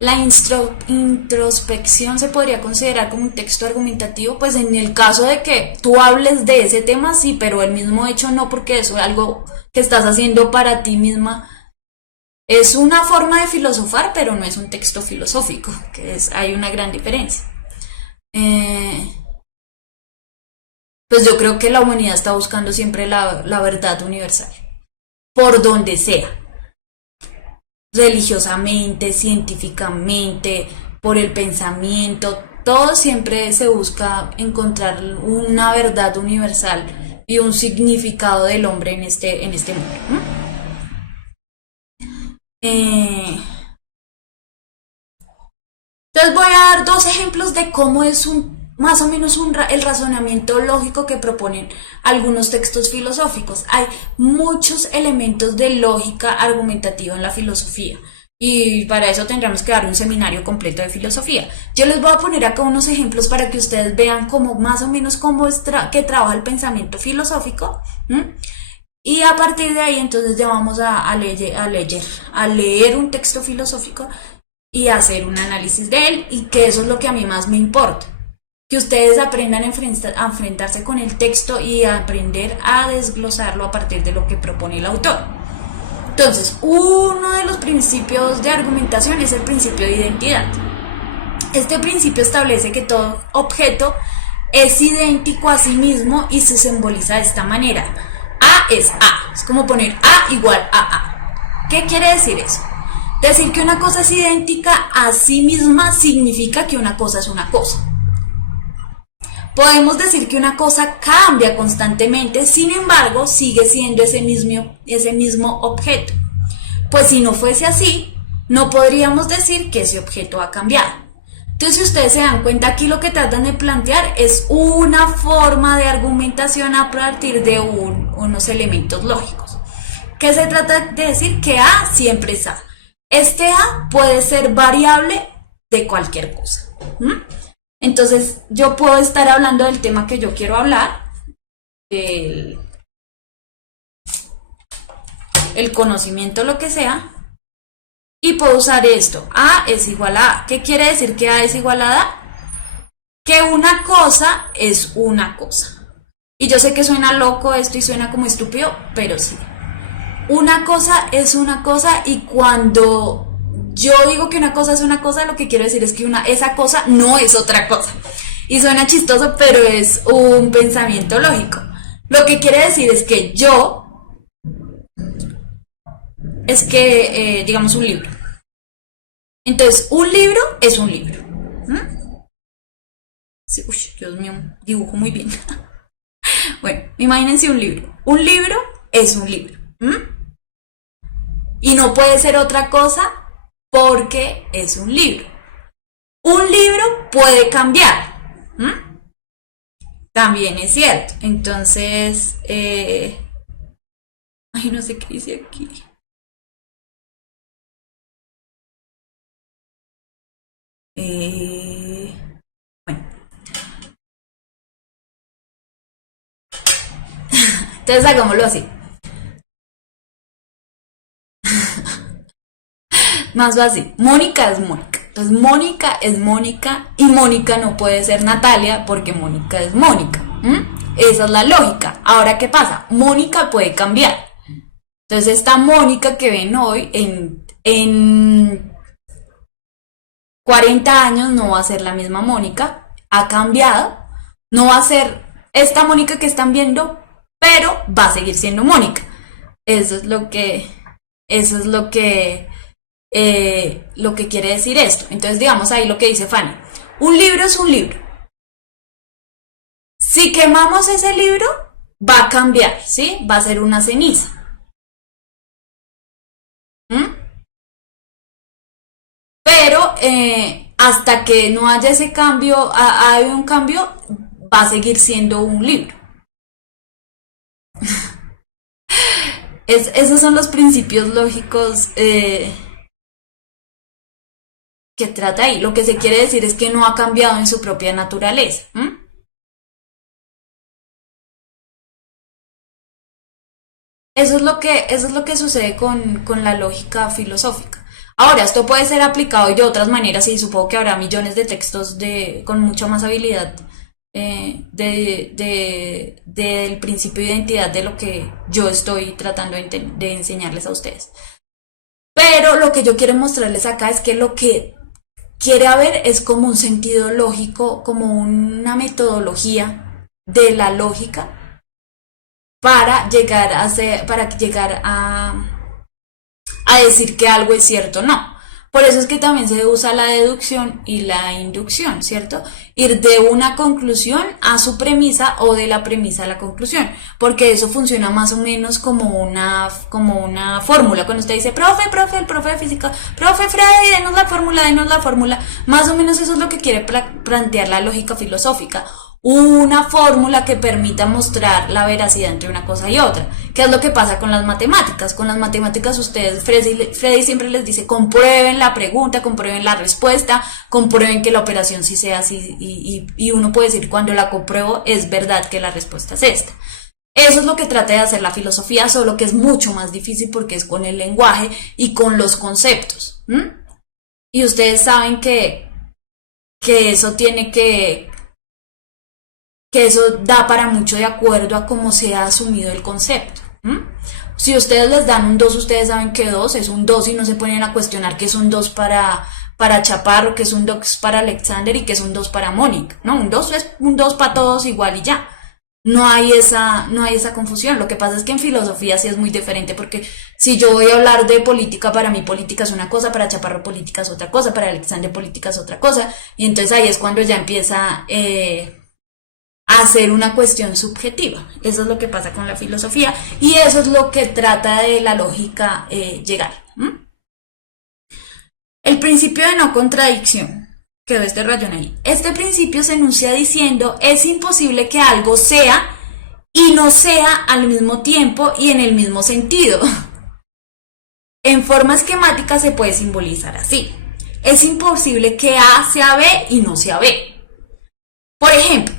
La introspección se podría considerar como un texto argumentativo, pues en el caso de que tú hables de ese tema, sí, pero el mismo hecho no, porque eso es algo que estás haciendo para ti misma. Es una forma de filosofar, pero no es un texto filosófico, hay una gran diferencia. Pues yo creo que la humanidad está buscando siempre la verdad universal, por donde sea, religiosamente, científicamente, por el pensamiento, todo siempre se busca encontrar una verdad universal y un significado del hombre en este mundo. Entonces voy a dar dos ejemplos de cómo es más o menos el razonamiento lógico que proponen algunos textos filosóficos. Hay muchos elementos de lógica argumentativa en la filosofía, y para eso tendremos que dar un seminario completo de filosofía. Yo les voy a poner acá unos ejemplos para que ustedes vean más o menos cómo es que trabaja el pensamiento filosófico. Y a partir de ahí entonces ya vamos a leer un texto filosófico y hacer un análisis de él, y que eso es lo que a mí más me importa. Que ustedes aprendan a enfrentarse con el texto y a aprender a desglosarlo a partir de lo que propone el autor. Entonces, uno de los principios de argumentación es el principio de identidad. Este principio establece que todo objeto es idéntico a sí mismo y se simboliza de esta manera. A es A, es como poner A igual a A. ¿Qué quiere decir eso? Decir que una cosa es idéntica a sí misma significa que una cosa es una cosa. Podemos decir que una cosa cambia constantemente, sin embargo, sigue siendo ese mismo objeto. Pues si no fuese así, no podríamos decir que ese objeto ha cambiado. Entonces, si ustedes se dan cuenta, aquí lo que tratan de plantear es una forma de argumentación a partir de unos elementos lógicos. ¿Qué se trata de decir? Que A siempre es A. Este A puede ser variable de cualquier cosa. Entonces, yo puedo estar hablando del tema que yo quiero hablar, del el conocimiento, lo que sea, y puedo usar esto. A es igual a A. ¿Qué quiere decir que A es igual a A? Que una cosa es una cosa. Y yo sé que suena loco esto y suena como estúpido, pero sí. Una cosa es una cosa, y cuando yo digo que una cosa es una cosa, lo que quiero decir es que esa cosa no es otra cosa. Y suena chistoso, pero es un pensamiento lógico. Lo que quiere decir es que digamos, un libro. Entonces, un libro es un libro. Sí, uy, Dios mío, dibujo muy bien. Bueno, imagínense un libro. Un libro es un libro. Y no puede ser otra cosa porque es un libro. Un libro puede cambiar. También es cierto. Entonces, ay, no sé qué dice aquí. Bueno, entonces hagámoslo así. Más fácil. Mónica es Mónica. Entonces Mónica es Mónica y Mónica no puede ser Natalia porque Mónica es Mónica. Esa es la lógica. Ahora, ¿qué pasa? Mónica puede cambiar. Entonces esta Mónica que ven hoy en 40 años no va a ser la misma Mónica. Ha cambiado. No va a ser esta Mónica que están viendo, pero va a seguir siendo Mónica. Eso es lo que... Eso es lo que quiere decir esto. Entonces, digamos ahí lo que dice Fanny. Un libro es un libro. Si quemamos ese libro, va a cambiar, ¿sí? Va a ser una ceniza. Pero hasta que no haya ese cambio, hay un cambio, va a seguir siendo un libro. Esos son los principios lógicos que trata ahí. Lo que se quiere decir es que no ha cambiado en su propia naturaleza. Eso es lo que sucede con la lógica filosófica. Ahora, esto puede ser aplicado de otras maneras y supongo que habrá millones de textos con mucha más habilidad del principio de identidad de lo que yo estoy tratando de enseñarles a ustedes. Pero lo que yo quiero mostrarles acá es que lo que quiere haber es como un sentido lógico, como una metodología de la lógica para llegar a decir que algo es cierto o no. Por eso es que también se usa la deducción y la inducción, ¿cierto? Ir de una conclusión a su premisa o de la premisa a la conclusión, porque eso funciona más o menos como una fórmula. Cuando usted dice, el profe de física, profe Freddy, denos la fórmula, más o menos eso es lo que quiere plantear la lógica filosófica. Una fórmula que permita mostrar la veracidad entre una cosa y otra. ¿Qué es lo que pasa con las matemáticas? Con las matemáticas ustedes, Freddy siempre les dice, comprueben la pregunta, comprueben la respuesta, comprueben que la operación sí sea así, y uno puede decir, cuando la compruebo es verdad que la respuesta es esta. Eso es lo que trata de hacer la filosofía, solo que es mucho más difícil porque es con el lenguaje y con los conceptos. Y ustedes saben que eso tiene que eso da para mucho de acuerdo a cómo se ha asumido el concepto. Si ustedes les dan un 2, ustedes saben que 2 es un 2 y no se ponen a cuestionar que es un 2 para Chaparro, que es un 2 para Alexander y que es un 2 para Mónica. No, un 2 es un 2 para todos igual y ya. No hay esa confusión. Lo que pasa es que en filosofía sí es muy diferente, porque si yo voy a hablar de política, para mí política es una cosa, para Chaparro política es otra cosa, para Alexander política es otra cosa, y entonces ahí es cuando ya empieza hacer una cuestión subjetiva. Eso es lo que pasa con la filosofía y eso es lo que trata de la lógica llegar. El principio de no contradicción, quedó este rayón ahí. Este principio se enuncia diciendo: es imposible que algo sea y no sea al mismo tiempo y en el mismo sentido. En forma esquemática se puede simbolizar así. Es imposible que A sea B y no sea B. Por ejemplo,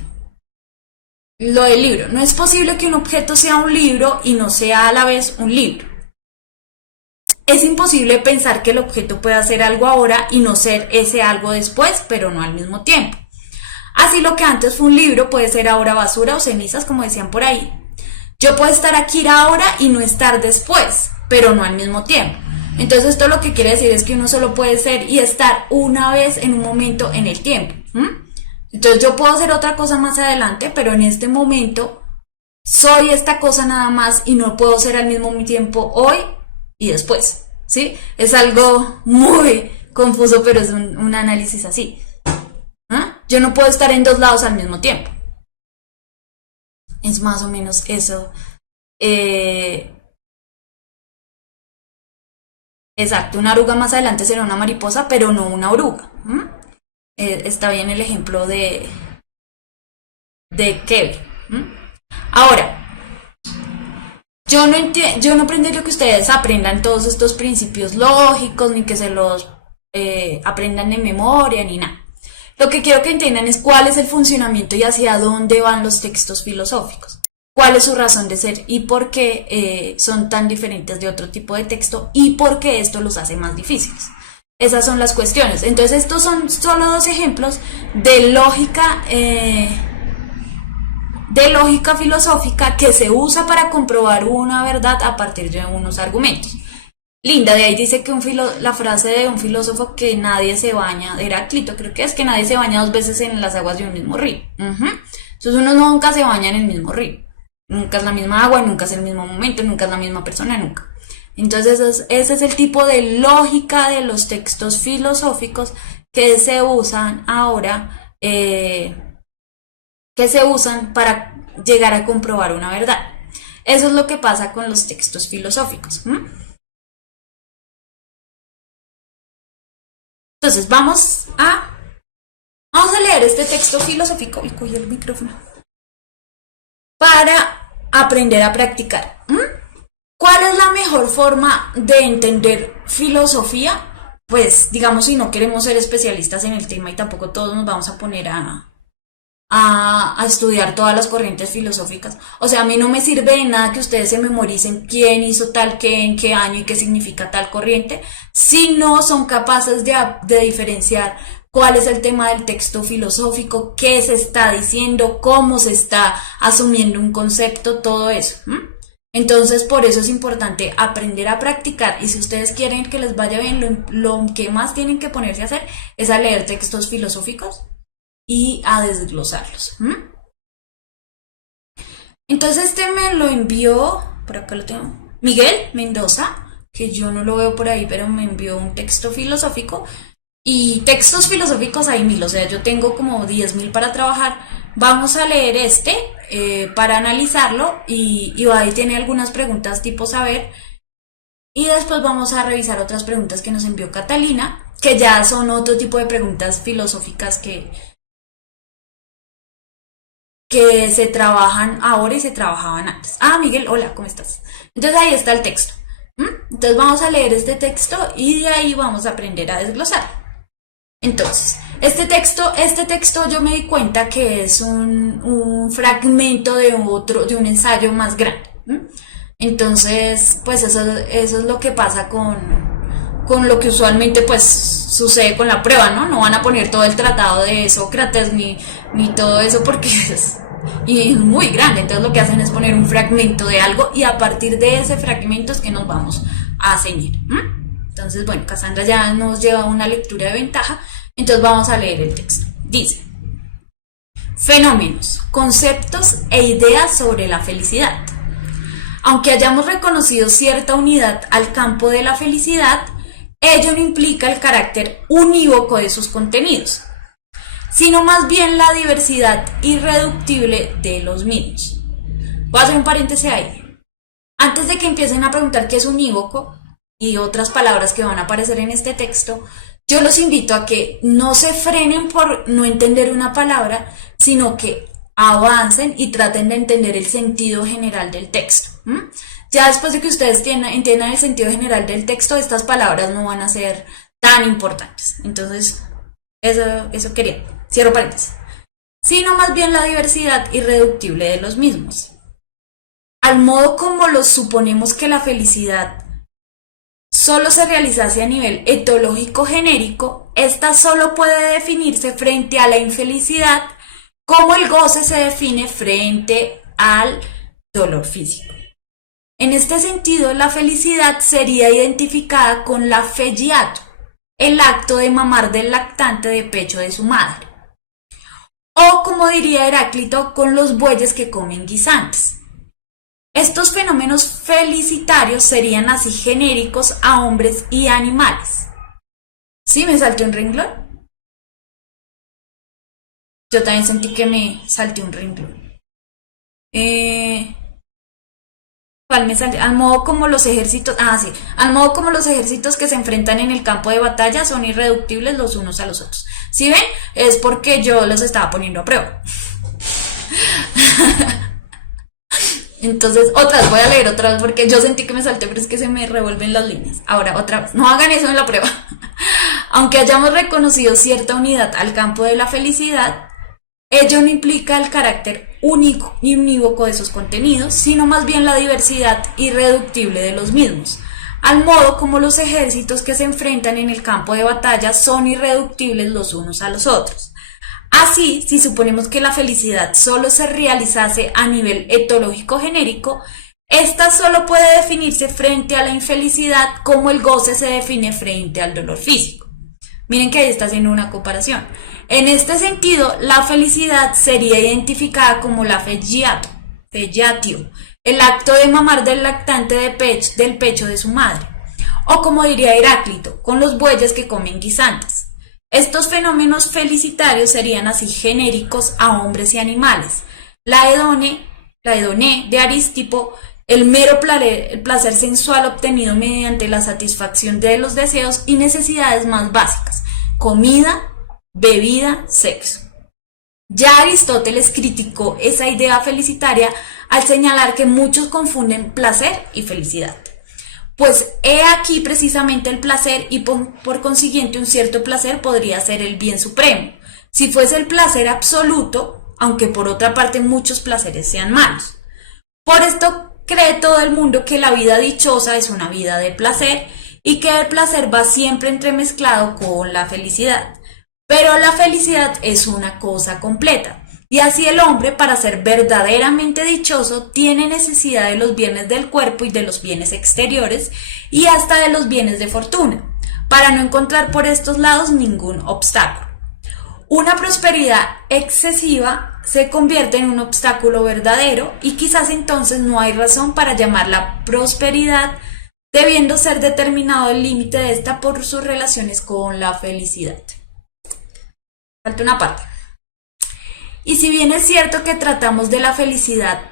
lo del libro. No es posible que un objeto sea un libro y no sea a la vez un libro. Es imposible pensar que el objeto pueda ser algo ahora y no ser ese algo después, pero no al mismo tiempo. Así lo que antes fue un libro puede ser ahora basura o cenizas, como decían por ahí. Yo puedo estar aquí ahora y no estar después, pero no al mismo tiempo. Entonces esto lo que quiere decir es que uno solo puede ser y estar una vez en un momento en el tiempo. Entonces yo puedo hacer otra cosa más adelante, pero en este momento soy esta cosa nada más y no puedo ser al mismo tiempo hoy y después, ¿sí? Es algo muy confuso, pero es un análisis así. Yo no puedo estar en dos lados al mismo tiempo. Es más o menos eso. Exacto, una oruga más adelante será una mariposa, pero no una oruga. Está bien el ejemplo de Kevin. Ahora, yo no pretendo que ustedes aprendan todos estos principios lógicos, ni que se los aprendan de memoria, ni nada. Lo que quiero que entiendan es cuál es el funcionamiento y hacia dónde van los textos filosóficos. Cuál es su razón de ser y por qué son tan diferentes de otro tipo de texto y por qué esto los hace más difíciles. Esas son las cuestiones. Entonces estos son solo dos ejemplos de lógica filosófica que se usa para comprobar una verdad a partir de unos argumentos. Linda, de ahí dice que la frase de un filósofo que nadie se baña, Heráclito creo que es, que nadie se baña dos veces en las aguas de un mismo río. Entonces uno nunca se baña en el mismo río. Nunca es la misma agua, nunca es el mismo momento, nunca es la misma persona, nunca. Entonces ese es el tipo de lógica de los textos filosóficos que se usan ahora, que se usan para llegar a comprobar una verdad. Eso es lo que pasa con los textos filosóficos. Entonces vamos a leer este texto filosófico y cogí el micrófono para aprender a practicar. ¿Cuál es la mejor forma de entender filosofía? Pues digamos, si no queremos ser especialistas en el tema y tampoco todos nos vamos a poner a estudiar todas las corrientes filosóficas. O sea, a mí no me sirve de nada que ustedes se memoricen quién hizo tal, qué, en qué año y qué significa tal corriente, si no son capaces de diferenciar cuál es el tema del texto filosófico, qué se está diciendo, cómo se está asumiendo un concepto, todo eso. Entonces, por eso es importante aprender a practicar, y si ustedes quieren que les vaya bien, lo que más tienen que ponerse a hacer es a leer textos filosóficos y a desglosarlos. Entonces este me lo envió, por acá lo tengo, Miguel Mendoza, que yo no lo veo por ahí, pero me envió un texto filosófico, y textos filosóficos hay 1000, o sea, yo tengo como 10.000 para trabajar. Vamos a leer este para analizarlo, y ahí tiene algunas preguntas tipo saber, y después vamos a revisar otras preguntas que nos envió Catalina, que ya son otro tipo de preguntas filosóficas que se trabajan ahora y se trabajaban antes. Miguel, hola, ¿cómo estás? Entonces ahí está el texto. Entonces vamos a leer este texto y de ahí vamos a aprender a desglosar. Entonces, este texto yo me di cuenta que es un fragmento de un ensayo más grande. Entonces, pues eso es lo que pasa con lo que usualmente pues sucede con la prueba, ¿no? No van a poner todo el tratado de Sócrates ni todo eso porque es muy grande. Entonces lo que hacen es poner un fragmento de algo y a partir de ese fragmento es que nos vamos a ceñir. Entonces, bueno, Cassandra ya nos lleva una lectura de ventaja, entonces vamos a leer el texto. Dice: fenómenos, conceptos e ideas sobre la felicidad. Aunque hayamos reconocido cierta unidad al campo de la felicidad, ello no implica el carácter unívoco de sus contenidos, sino más bien la diversidad irreductible de los mismos. Voy a hacer un paréntesis ahí. Antes de que empiecen a preguntar qué es unívoco y otras palabras que van a aparecer en este texto, yo los invito a que no se frenen por no entender una palabra, sino que avancen y traten de entender el sentido general del texto. Ya después de que ustedes entiendan el sentido general del texto, estas palabras no van a ser tan importantes. Entonces, eso quería. Cierro paréntesis. Sino más bien la diversidad irreductible de los mismos. Al modo como los suponemos que la felicidad solo se realizase a nivel etológico genérico, esta solo puede definirse frente a la infelicidad como el goce se define frente al dolor físico. En este sentido, la felicidad sería identificada con la fegiato, el acto de mamar del lactante de pecho de su madre. O, como diría Heráclito, con los bueyes que comen guisantes. Estos fenómenos felicitarios serían así genéricos a hombres y animales. ¿Sí me salté un renglón? Yo también sentí que me salté un renglón. ¿Cuál me salté? Al modo como los ejércitos... sí. Al modo como los ejércitos que se enfrentan en el campo de batalla son irreductibles los unos a los otros. ¿Sí ven? Es porque yo los estaba poniendo a prueba. Entonces, voy a leer otra vez porque yo sentí que me salté, pero es que se me revuelven las líneas. Ahora, otra vez, no hagan eso en la prueba. Aunque hayamos reconocido cierta unidad al campo de la felicidad, ello no implica el carácter único y unívoco de sus contenidos, sino más bien la diversidad irreductible de los mismos, al modo como los ejércitos que se enfrentan en el campo de batalla son irreductibles los unos a los otros. Así, si suponemos que la felicidad solo se realizase a nivel etológico genérico, esta solo puede definirse frente a la infelicidad como el goce se define frente al dolor físico. Miren que ahí está haciendo una comparación. En este sentido, la felicidad sería identificada como la fegiatio, el acto de mamar del lactante del pecho de su madre. O como diría Heráclito, con los bueyes que comen guisantes. Estos fenómenos felicitarios serían así genéricos a hombres y animales. La hedone de Aristipo, el mero placer sensual obtenido mediante la satisfacción de los deseos y necesidades más básicas, comida, bebida, sexo. Ya Aristóteles criticó esa idea felicitaria al señalar que muchos confunden placer y felicidad. Pues he aquí precisamente el placer y por consiguiente un cierto placer podría ser el bien supremo, si fuese el placer absoluto, aunque por otra parte muchos placeres sean malos. Por esto cree todo el mundo que la vida dichosa es una vida de placer y que el placer va siempre entremezclado con la felicidad. Pero la felicidad es una cosa completa. Y así el hombre, para ser verdaderamente dichoso, tiene necesidad de los bienes del cuerpo y de los bienes exteriores y hasta de los bienes de fortuna, para no encontrar por estos lados ningún obstáculo. Una prosperidad excesiva se convierte en un obstáculo verdadero y quizás entonces no hay razón para llamarla prosperidad, debiendo ser determinado el límite de esta por sus relaciones con la felicidad. Falta una parte. Y si bien es cierto que tratamos de la felicidad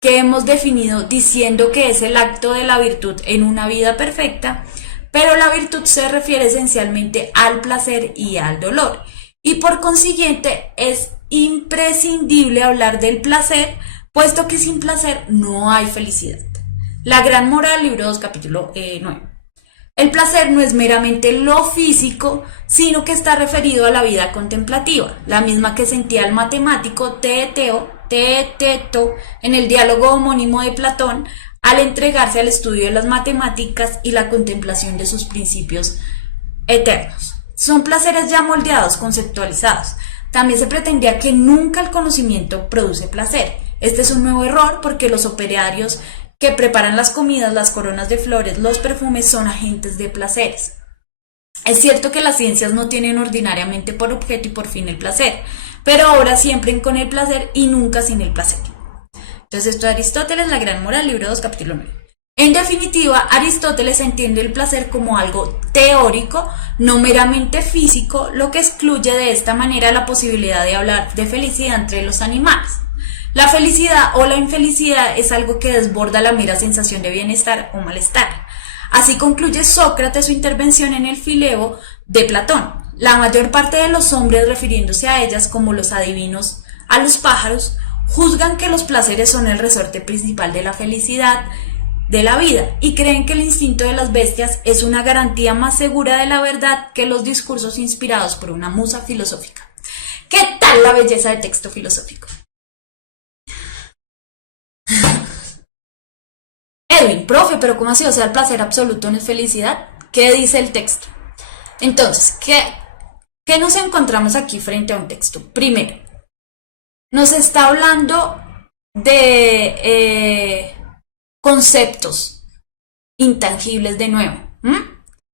que hemos definido diciendo que es el acto de la virtud en una vida perfecta, pero la virtud se refiere esencialmente al placer y al dolor, y por consiguiente es imprescindible hablar del placer, puesto que sin placer no hay felicidad. La Gran Moral, libro 2, capítulo 9. El placer no es meramente lo físico, sino que está referido a la vida contemplativa, la misma que sentía el matemático Teeteto en el diálogo homónimo de Platón al entregarse al estudio de las matemáticas y la contemplación de sus principios eternos. Son placeres ya moldeados, conceptualizados. También se pretendía que nunca el conocimiento produce placer. Este es un nuevo error porque los operarios que preparan las comidas, las coronas de flores, los perfumes son agentes de placeres. Es cierto que las ciencias no tienen ordinariamente por objeto y por fin el placer, pero obra siempre con el placer y nunca sin el placer. Entonces esto de Aristóteles, La Gran Moral, libro 2, capítulo 9. En definitiva, Aristóteles entiende el placer como algo teórico, no meramente físico, lo que excluye de esta manera la posibilidad de hablar de felicidad entre los animales. La felicidad o la infelicidad es algo que desborda la mera sensación de bienestar o malestar. Así concluye Sócrates su intervención en el Fileo de Platón. La mayor parte de los hombres, refiriéndose a ellas como los adivinos a los pájaros, juzgan que los placeres son el resorte principal de la felicidad de la vida y creen que el instinto de las bestias es una garantía más segura de la verdad que los discursos inspirados por una musa filosófica. ¿Qué tal la belleza de texto filosófico? Edwin, profe, pero ¿cómo así? O sea, el placer absoluto no es felicidad. ¿Qué dice el texto? Entonces, ¿qué nos encontramos aquí frente a un texto? Primero, nos está hablando de conceptos intangibles de nuevo.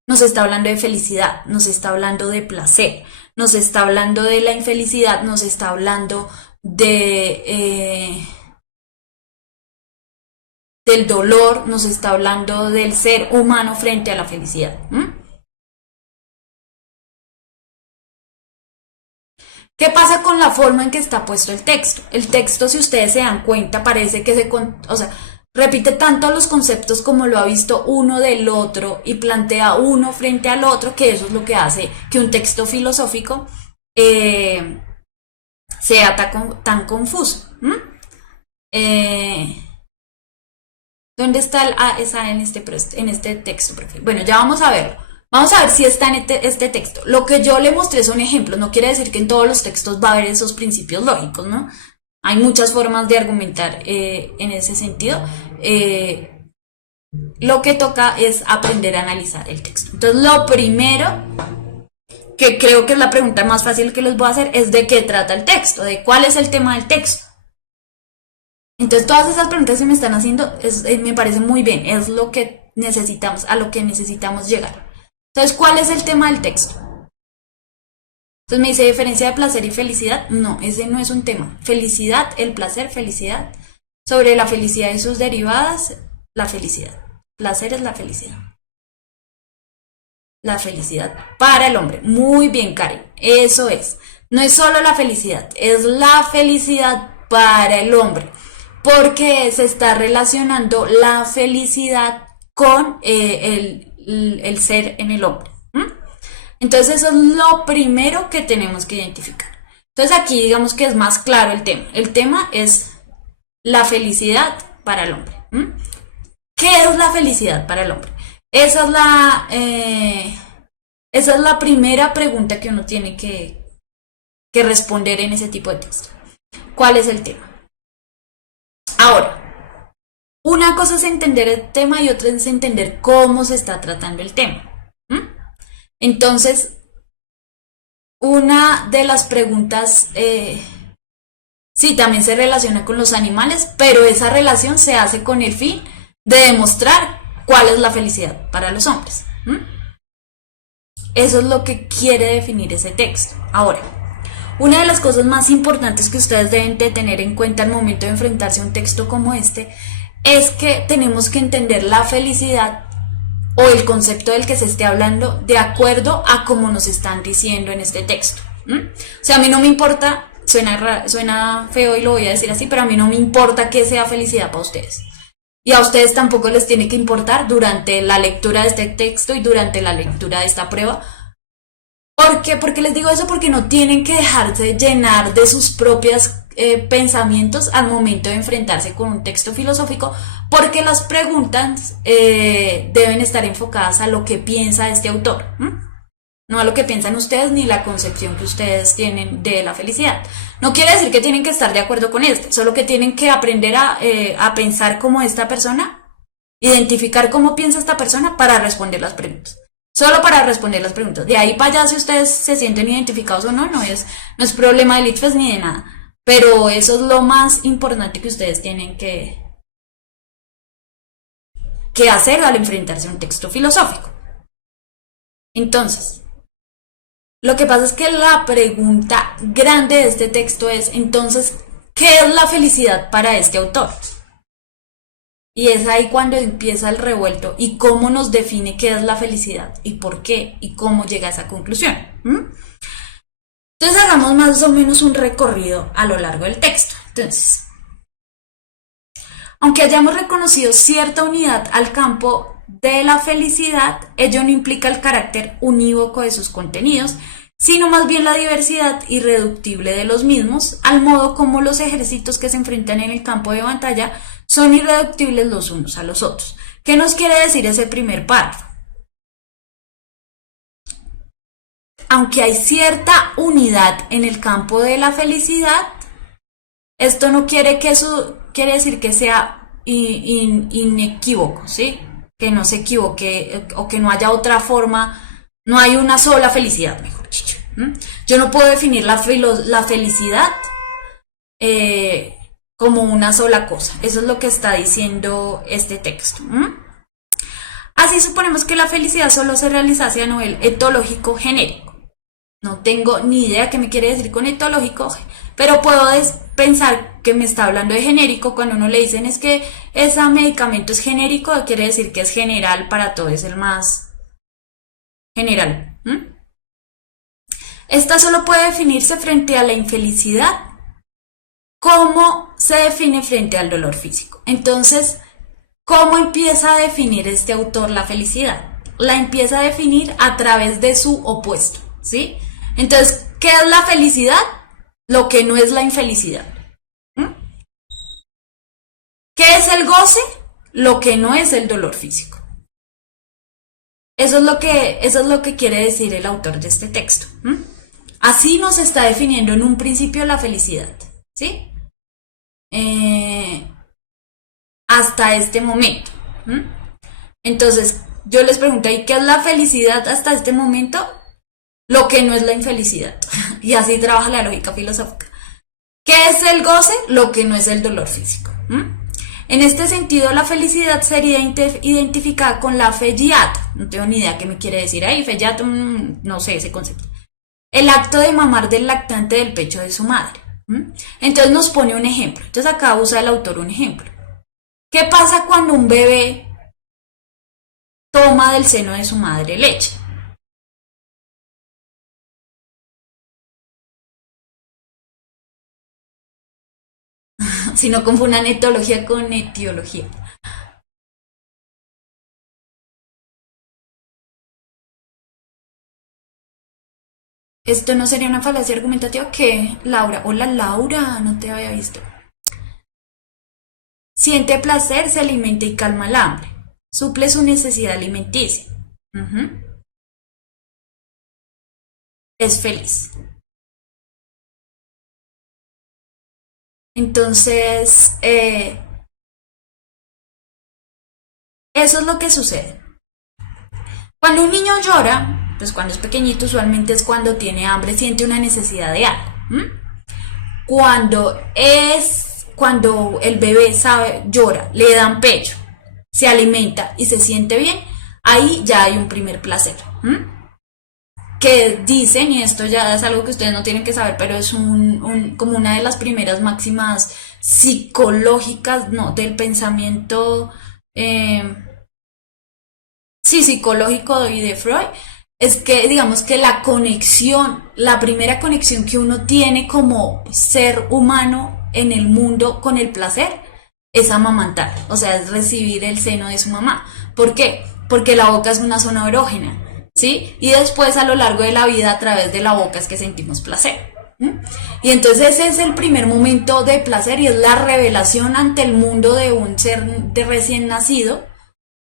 Nos está hablando de felicidad, nos está hablando de placer, nos está hablando de la infelicidad, nos está hablando de del dolor, nos está hablando del ser humano frente a la felicidad. ¿Qué pasa con la forma en que está puesto el texto? El texto, si ustedes se dan cuenta, parece que repite tanto los conceptos como lo ha visto uno del otro y plantea uno frente al otro, que eso es lo que hace que un texto filosófico sea tan confuso. ¿Dónde está está en este texto? Bueno, ya vamos a verlo. Vamos a ver si está en este texto. Lo que yo le mostré son ejemplos. No quiere decir que en todos los textos va a haber esos principios lógicos, ¿no? Hay muchas formas de argumentar en ese sentido. Lo que toca es aprender a analizar el texto. Entonces, lo primero, que creo que es la pregunta más fácil que les voy a hacer, es de qué trata el texto, de cuál es el tema del texto. Entonces, todas esas preguntas que me están haciendo me parece muy bien, es lo que necesitamos, a lo que necesitamos llegar. Entonces, ¿cuál es el tema del texto? Entonces me dice diferencia de placer y felicidad. No, ese no es un tema. Felicidad, el placer, felicidad. Sobre la felicidad y sus derivadas, la felicidad. Placer es la felicidad. La felicidad para el hombre. Muy bien, Karen. Eso es. No es solo la felicidad, es la felicidad para el hombre. Porque se está relacionando la felicidad con el ser en el hombre. Entonces eso es lo primero que tenemos que identificar. Entonces aquí digamos que es más claro el tema. El tema es la felicidad para el hombre. ¿Qué es la felicidad para el hombre? Esa es la primera pregunta que uno tiene que responder en ese tipo de texto. ¿Cuál es el tema? Ahora, una cosa es entender el tema y otra es entender cómo se está tratando el tema. Entonces, una de las preguntas, sí, también se relaciona con los animales, pero esa relación se hace con el fin de demostrar cuál es la felicidad para los hombres. Eso es lo que quiere definir ese texto. Ahora, una de las cosas más importantes que ustedes deben de tener en cuenta al momento de enfrentarse a un texto como este es que tenemos que entender la felicidad o el concepto del que se esté hablando de acuerdo a cómo nos están diciendo en este texto. O sea, a mí no me importa, suena feo y lo voy a decir así, pero a mí no me importa que sea felicidad para ustedes. Y a ustedes tampoco les tiene que importar durante la lectura de este texto y durante la lectura de esta prueba. ¿Por qué? Porque les digo eso, porque no tienen que dejarse llenar de sus propios pensamientos al momento de enfrentarse con un texto filosófico, porque las preguntas deben estar enfocadas a lo que piensa este autor, no a lo que piensan ustedes ni la concepción que ustedes tienen de la felicidad. No quiere decir que tienen que estar de acuerdo con solo que tienen que aprender a pensar como esta persona, identificar cómo piensa esta persona para responder las preguntas. Solo para responder las preguntas. De ahí para allá, si ustedes se sienten identificados o no, no es problema de Litfes ni de nada. Pero eso es lo más importante que ustedes tienen que hacer al enfrentarse a un texto filosófico. Entonces, lo que pasa es que la pregunta grande de este texto es, entonces, ¿qué es la felicidad para este autor? Y es ahí cuando empieza el revuelto y cómo nos define qué es la felicidad y por qué y cómo llega a esa conclusión. Entonces hagamos más o menos un recorrido a lo largo del texto. Entonces, aunque hayamos reconocido cierta unidad al campo de la felicidad, ello no implica el carácter unívoco de sus contenidos, sino más bien la diversidad irreductible de los mismos, al modo como los ejércitos que se enfrentan en el campo de batalla son irreductibles los unos a los otros. ¿Qué nos quiere decir ese primer párrafo? Aunque hay cierta unidad en el campo de la felicidad, esto no quiere decir que sea inequívoco, ¿sí? Que no se equivoque o que no haya otra forma, no hay una sola felicidad, mejor dicho. Yo no puedo definir la felicidad como una sola cosa. Eso es lo que está diciendo este texto. Así suponemos que la felicidad solo se realizase a nivel etológico genérico. No tengo ni idea qué me quiere decir con etológico, pero puedo pensar que me está hablando de genérico cuando uno le dicen es que ese medicamento es genérico, quiere decir que es general para todo, es el más general. Esta solo puede definirse frente a la infelicidad. ¿Cómo se define frente al dolor físico? Entonces, ¿cómo empieza a definir este autor la felicidad? La empieza a definir a través de su opuesto, ¿sí? Entonces, ¿qué es la felicidad? Lo que no es la infelicidad. ¿Qué es el goce? Lo que no es el dolor físico. Eso es lo que quiere decir el autor de este texto. Así nos está definiendo en un principio la felicidad, ¿sí? Hasta este momento. Entonces, yo les pregunto, ¿y qué es la felicidad hasta este momento? Lo que no es la infelicidad. Y así trabaja la lógica filosófica. ¿Qué es el goce? Lo que no es el dolor físico. En este sentido, la felicidad sería identificada con la fegiato. No tengo ni idea qué me quiere decir ahí. Fegiato, no sé ese concepto. El acto de mamar del lactante del pecho de su madre. Entonces nos pone un ejemplo. Entonces acá usa el autor un ejemplo. ¿Qué pasa cuando un bebé toma del seno de su madre leche? Si no confundan etología con etiología. Esto no sería una falacia argumentativa que Laura, hola Laura, no te había visto. Siente placer, se alimenta y calma el hambre. Suple su necesidad alimenticia. Es feliz. Entonces, eso es lo que sucede. Cuando un niño llora, pues cuando es pequeñito usualmente es cuando tiene hambre, siente una necesidad de algo. Cuando el bebé llora, le dan pecho, se alimenta y se siente bien, ahí ya hay un primer placer. Que dicen, y esto ya es algo que ustedes no tienen que saber, pero es como una de las primeras máximas psicológicas, no, del pensamiento psicológico y de Freud, es que digamos que la primera conexión que uno tiene como ser humano en el mundo con el placer es amamantar, o sea, es recibir el seno de su mamá. ¿Por qué? Porque la boca es una zona erógena, ¿sí? Y después a lo largo de la vida a través de la boca es que sentimos placer. Y entonces ese es el primer momento de placer y es la revelación ante el mundo de un ser de recién nacido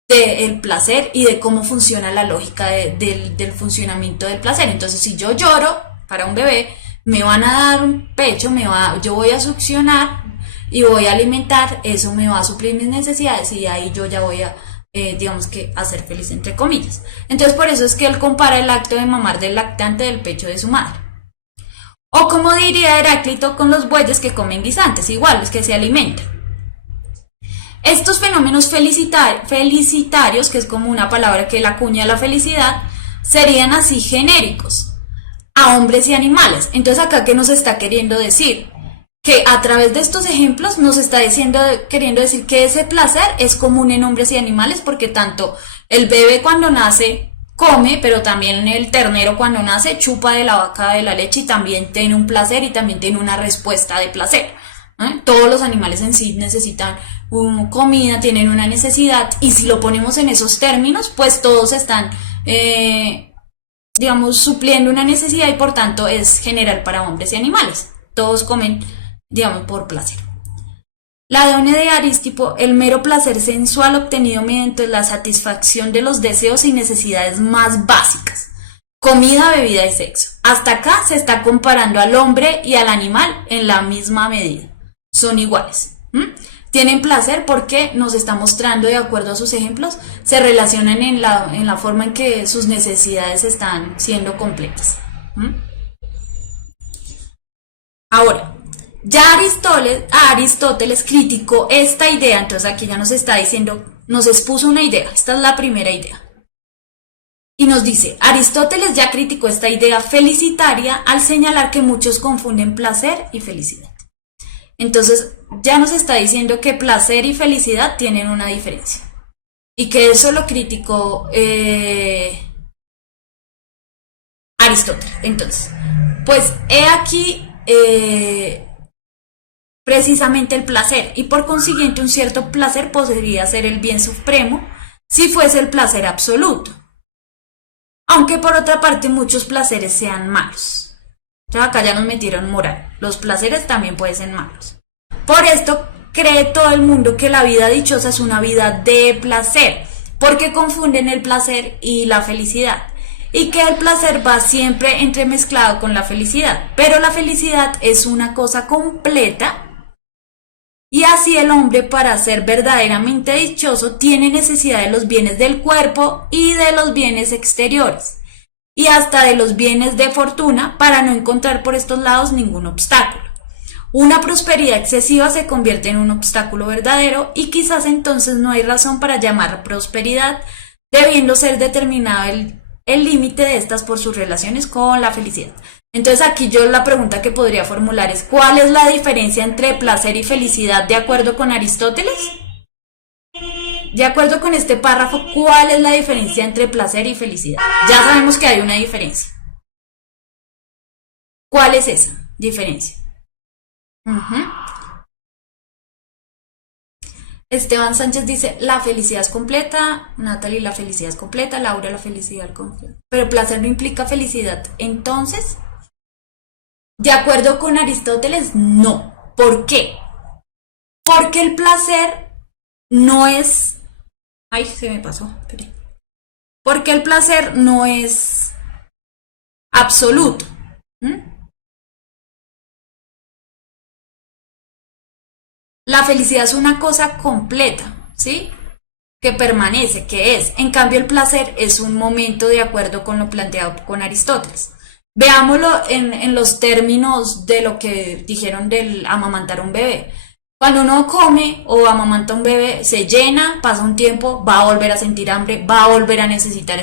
del placer y de cómo funciona la lógica del funcionamiento del placer. Entonces, si yo lloro para un bebé, me van a dar un pecho, yo voy a succionar y voy a alimentar, eso me va a suplir mis necesidades y ahí yo ya voy a, digamos que, a ser feliz, entre comillas. Entonces, por eso es que él compara el acto de mamar del lactante del pecho de su madre. O como diría Heráclito con los bueyes que comen guisantes, igual, es que se alimentan. Estos fenómenos felicitarios, que es como una palabra que la acuña la felicidad, serían así genéricos a hombres y animales. Entonces acá, ¿qué nos está queriendo decir? Que a través de estos ejemplos nos está queriendo decir que ese placer es común en hombres y animales, porque tanto el bebé cuando nace come, pero también el ternero cuando nace chupa de la vaca de la leche y también tiene un placer y también tiene una respuesta de placer. Todos los animales en sí necesitan comida, tienen una necesidad, y si lo ponemos en esos términos, pues todos están, digamos, supliendo una necesidad y por tanto es general para hombres y animales. Todos comen, digamos, por placer. La Deone de Aristipo, el mero placer sensual obtenido mediante la satisfacción de los deseos y necesidades más básicas. Comida, bebida y sexo. Hasta acá se está comparando al hombre y al animal en la misma medida. Son iguales. Tienen placer porque nos está mostrando, de acuerdo a sus ejemplos, se relacionan en la forma en que sus necesidades están siendo completas. Ahora, ya Aristóteles criticó esta idea, entonces aquí ya nos está diciendo, nos expuso una idea, esta es la primera idea. Y nos dice, Aristóteles ya criticó esta idea felicitaria al señalar que muchos confunden placer y felicidad. Entonces, ya nos está diciendo que placer y felicidad tienen una diferencia. Y que eso lo criticó Aristóteles. Entonces, pues he aquí precisamente el placer. Y por consiguiente, un cierto placer podría ser el bien supremo si fuese el placer absoluto. Aunque por otra parte muchos placeres sean malos. Entonces acá ya nos metieron moral. Los placeres también pueden ser malos. Por esto cree todo el mundo que la vida dichosa es una vida de placer, porque confunden el placer y la felicidad. Y que el placer va siempre entremezclado con la felicidad. Pero la felicidad es una cosa completa. Y así el hombre, para ser verdaderamente dichoso, tiene necesidad de los bienes del cuerpo y de los bienes exteriores, y hasta de los bienes de fortuna, para no encontrar por estos lados ningún obstáculo. Una prosperidad excesiva se convierte en un obstáculo verdadero, y quizás entonces no hay razón para llamar prosperidad, debiendo ser determinado el límite de estas por sus relaciones con la felicidad. Entonces aquí yo la pregunta que podría formular es, ¿cuál es la diferencia entre placer y felicidad de acuerdo con Aristóteles? De acuerdo con este párrafo, ¿cuál es la diferencia entre placer y felicidad? Ya sabemos que hay una diferencia. ¿Cuál es esa diferencia? Esteban Sánchez dice, la felicidad es completa. Natalie, la felicidad es completa. Laura, la felicidad es completa. Pero placer no implica felicidad. Entonces, de acuerdo con Aristóteles, no. ¿Por qué? Porque el placer no es... Ay, se me pasó. Espere. Porque el placer no es absoluto. La felicidad es una cosa completa, ¿sí? Que permanece, que es. En cambio, el placer es un momento de acuerdo con lo planteado con Aristóteles. Veámoslo en los términos de lo que dijeron del amamantar a un bebé. Cuando uno come o amamanta a un bebé, se llena, pasa un tiempo, va a volver a sentir hambre, va a volver a necesitar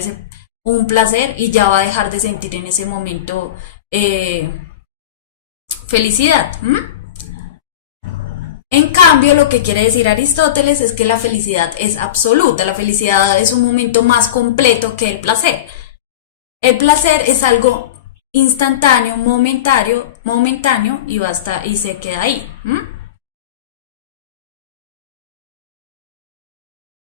un placer y ya va a dejar de sentir en ese momento felicidad. En cambio, lo que quiere decir Aristóteles es que la felicidad es absoluta, la felicidad es un momento más completo que el placer. El placer es algo instantáneo, momentáneo y basta y se queda ahí.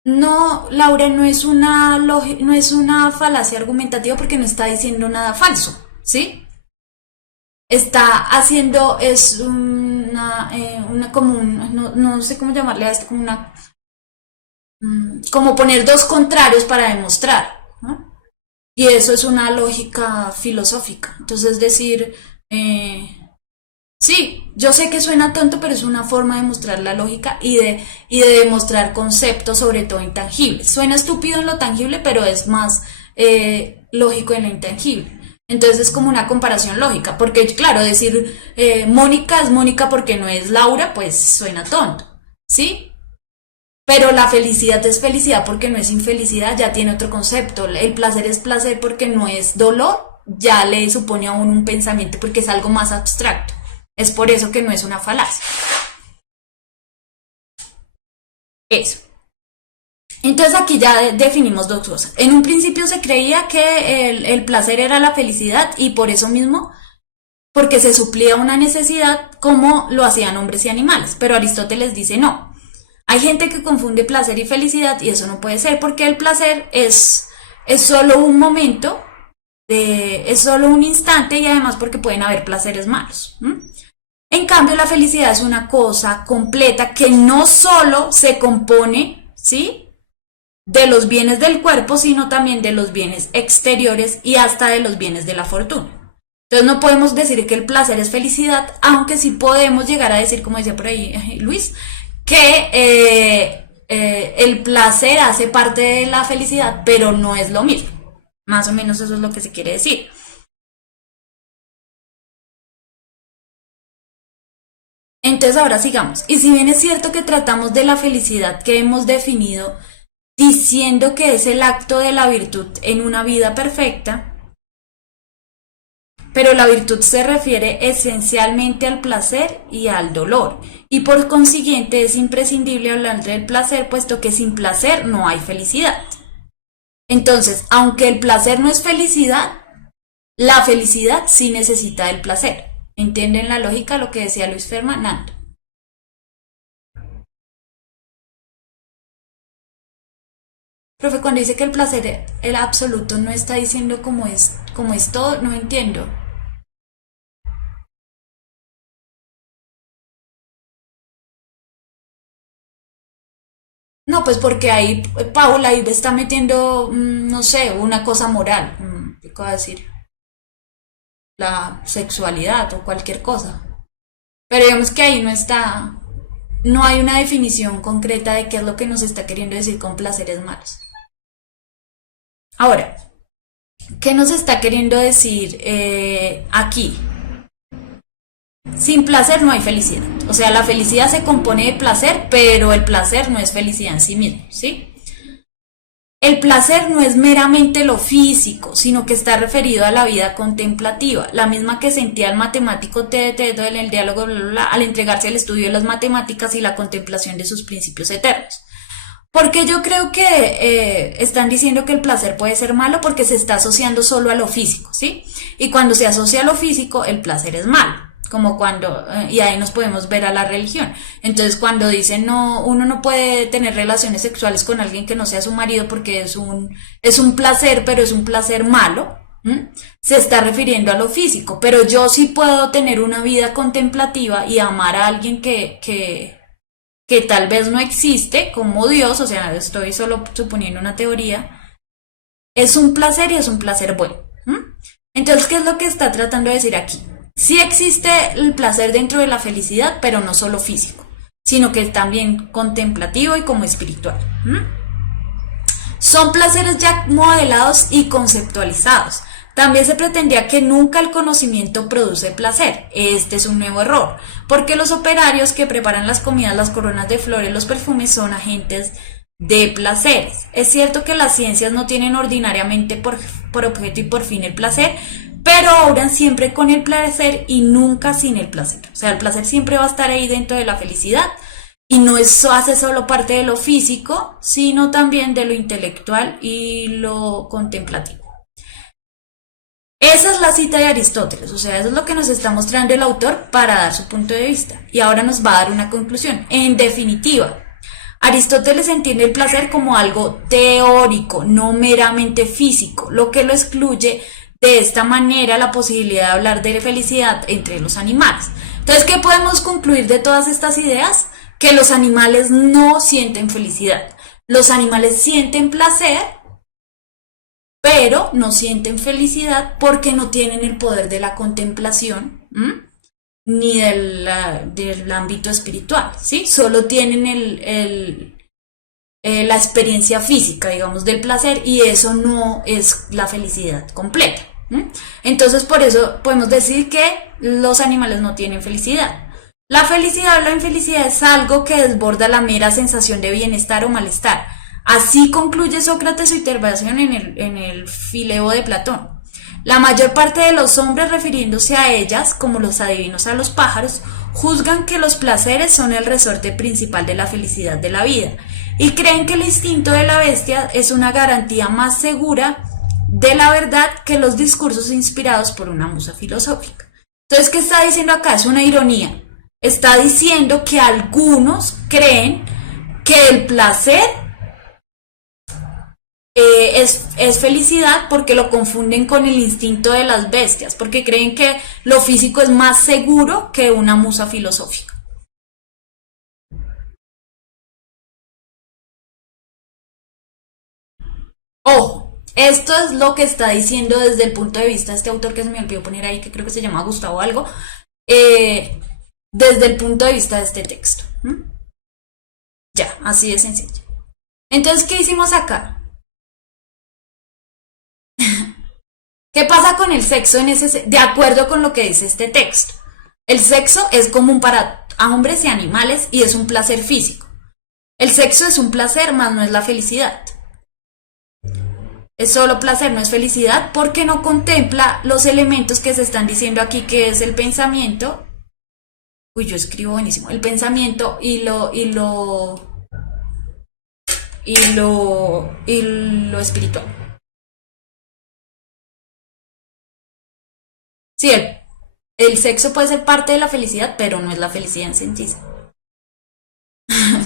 No, Laura, no es una falacia argumentativa porque no está diciendo nada falso, ¿sí? Está haciendo, es no sé cómo llamarle a esto, como poner dos contrarios para demostrar, ¿no? Y eso es una lógica filosófica. Entonces decir, sí, yo sé que suena tonto, pero es una forma de mostrar la lógica y de demostrar conceptos, sobre todo intangibles. Suena estúpido en lo tangible, pero es más lógico en lo intangible. Entonces es como una comparación lógica, porque claro, decir Mónica es Mónica porque no es Laura, pues suena tonto, ¿sí? Pero la felicidad es felicidad porque no es infelicidad, ya tiene otro concepto. El placer es placer porque no es dolor, ya le supone a uno un pensamiento porque es algo más abstracto. Es por eso que no es una falacia. Eso. Entonces aquí ya definimos dos cosas. En un principio se creía que el placer era la felicidad y por eso mismo, porque se suplía una necesidad como lo hacían hombres y animales. Pero Aristóteles dice no. Hay gente que confunde placer y felicidad y eso no puede ser porque el placer es solo un momento, es solo un instante y además porque pueden haber placeres malos. En cambio, la felicidad es una cosa completa que no solo se compone, ¿sí?, de los bienes del cuerpo, sino también de los bienes exteriores y hasta de los bienes de la fortuna. Entonces no podemos decir que el placer es felicidad, aunque sí podemos llegar a decir, como decía por ahí Luis, que el placer hace parte de la felicidad, pero no es lo mismo. Más o menos eso es lo que se quiere decir. Entonces ahora sigamos. Y si bien es cierto que tratamos de la felicidad que hemos definido diciendo que es el acto de la virtud en una vida perfecta, pero la virtud se refiere esencialmente al placer y al dolor, y por consiguiente es imprescindible hablar del placer, puesto que sin placer no hay felicidad. Entonces, aunque el placer no es felicidad, la felicidad sí necesita del placer. ¿Entienden la lógica? Lo que decía Luis Fernando. Profe, cuando dice que el placer, el absoluto, no está diciendo cómo es todo, no entiendo. No, pues porque ahí Paula ahí está metiendo, no sé, una cosa moral, ¿qué puedo decir? La sexualidad o cualquier cosa. Pero digamos que ahí no está, no hay una definición concreta de qué es lo que nos está queriendo decir con placeres malos. Ahora, ¿qué nos está queriendo decir aquí? Sin placer no hay felicidad. O sea, la felicidad se compone de placer, pero el placer no es felicidad en sí mismo, ¿sí? El placer no es meramente lo físico, sino que está referido a la vida contemplativa, la misma que sentía el matemático Teeteto en el diálogo al entregarse al estudio de las matemáticas y la contemplación de sus principios eternos. Porque yo creo que están diciendo que el placer puede ser malo porque se está asociando solo a lo físico, ¿sí? Y cuando se asocia a lo físico, el placer es malo. Como cuando, y ahí nos podemos ver a la religión. Entonces cuando dicen no, uno no puede tener relaciones sexuales con alguien que no sea su marido porque es un placer, pero es un placer malo, ¿m? Se está refiriendo a lo físico, pero yo sí puedo tener una vida contemplativa y amar a alguien que tal vez no existe como Dios, o sea, estoy solo suponiendo una teoría, es un placer y es un placer bueno. ¿M? Entonces, ¿qué es lo que está tratando de decir aquí? Sí existe el placer dentro de la felicidad, pero no solo físico, sino que también contemplativo y como espiritual. ¿Mm? Son placeres ya modelados y conceptualizados. También se pretendía que nunca el conocimiento produce placer. Este es un nuevo error, porque los operarios que preparan las comidas, las coronas de flores, los perfumes son agentes de placeres. Es cierto que las ciencias no tienen ordinariamente por objeto y por fin el placer, pero obran siempre con el placer y nunca sin el placer. O sea, el placer siempre va a estar ahí dentro de la felicidad y no eso hace solo parte de lo físico, sino también de lo intelectual y lo contemplativo. Esa es la cita de Aristóteles, o sea, eso es lo que nos está mostrando el autor para dar su punto de vista. Y ahora nos va a dar una conclusión. En definitiva, Aristóteles entiende el placer como algo teórico, no meramente físico, lo que lo excluye de esta manera la posibilidad de hablar de felicidad entre los animales. Entonces, ¿qué podemos concluir de todas estas ideas? Que los animales no sienten felicidad. Los animales sienten placer, pero no sienten felicidad porque no tienen el poder de la contemplación, ni del ámbito espiritual, ¿sí? Solo tienen la experiencia física, digamos, del placer, y eso no es la felicidad completa. Entonces, por eso podemos decir que los animales no tienen felicidad. La felicidad o la infelicidad es algo que desborda la mera sensación de bienestar o malestar. Así concluye Sócrates su intervención en el Fileo de Platón. La mayor parte de los hombres, refiriéndose a ellas, como los adivinos a los pájaros, juzgan que los placeres son el resorte principal de la felicidad de la vida y creen que el instinto de la bestia es una garantía más segura de la verdad que los discursos inspirados por una musa filosófica. Entonces, ¿qué está diciendo acá? Es una ironía. Está diciendo que algunos creen que el placer es felicidad porque lo confunden con el instinto de las bestias, porque creen que lo físico es más seguro que una musa filosófica. Ojo, esto es lo que está diciendo desde el punto de vista de este autor que se me olvidó poner ahí, que creo que se llama Gustavo algo, eh, desde el punto de vista de este texto. ¿Mm? Ya, así de sencillo. Entonces, ¿qué hicimos acá? ¿Qué pasa con el sexo de acuerdo con lo que dice este texto? El sexo es común para hombres y animales y es un placer físico. El sexo es un placer, más no es la felicidad. Es solo placer, no es felicidad, porque no contempla los elementos que se están diciendo aquí, que es el pensamiento. Uy, yo escribo buenísimo. El pensamiento y lo espiritual. Sí, el sexo puede ser parte de la felicidad, pero no es la felicidad en sí.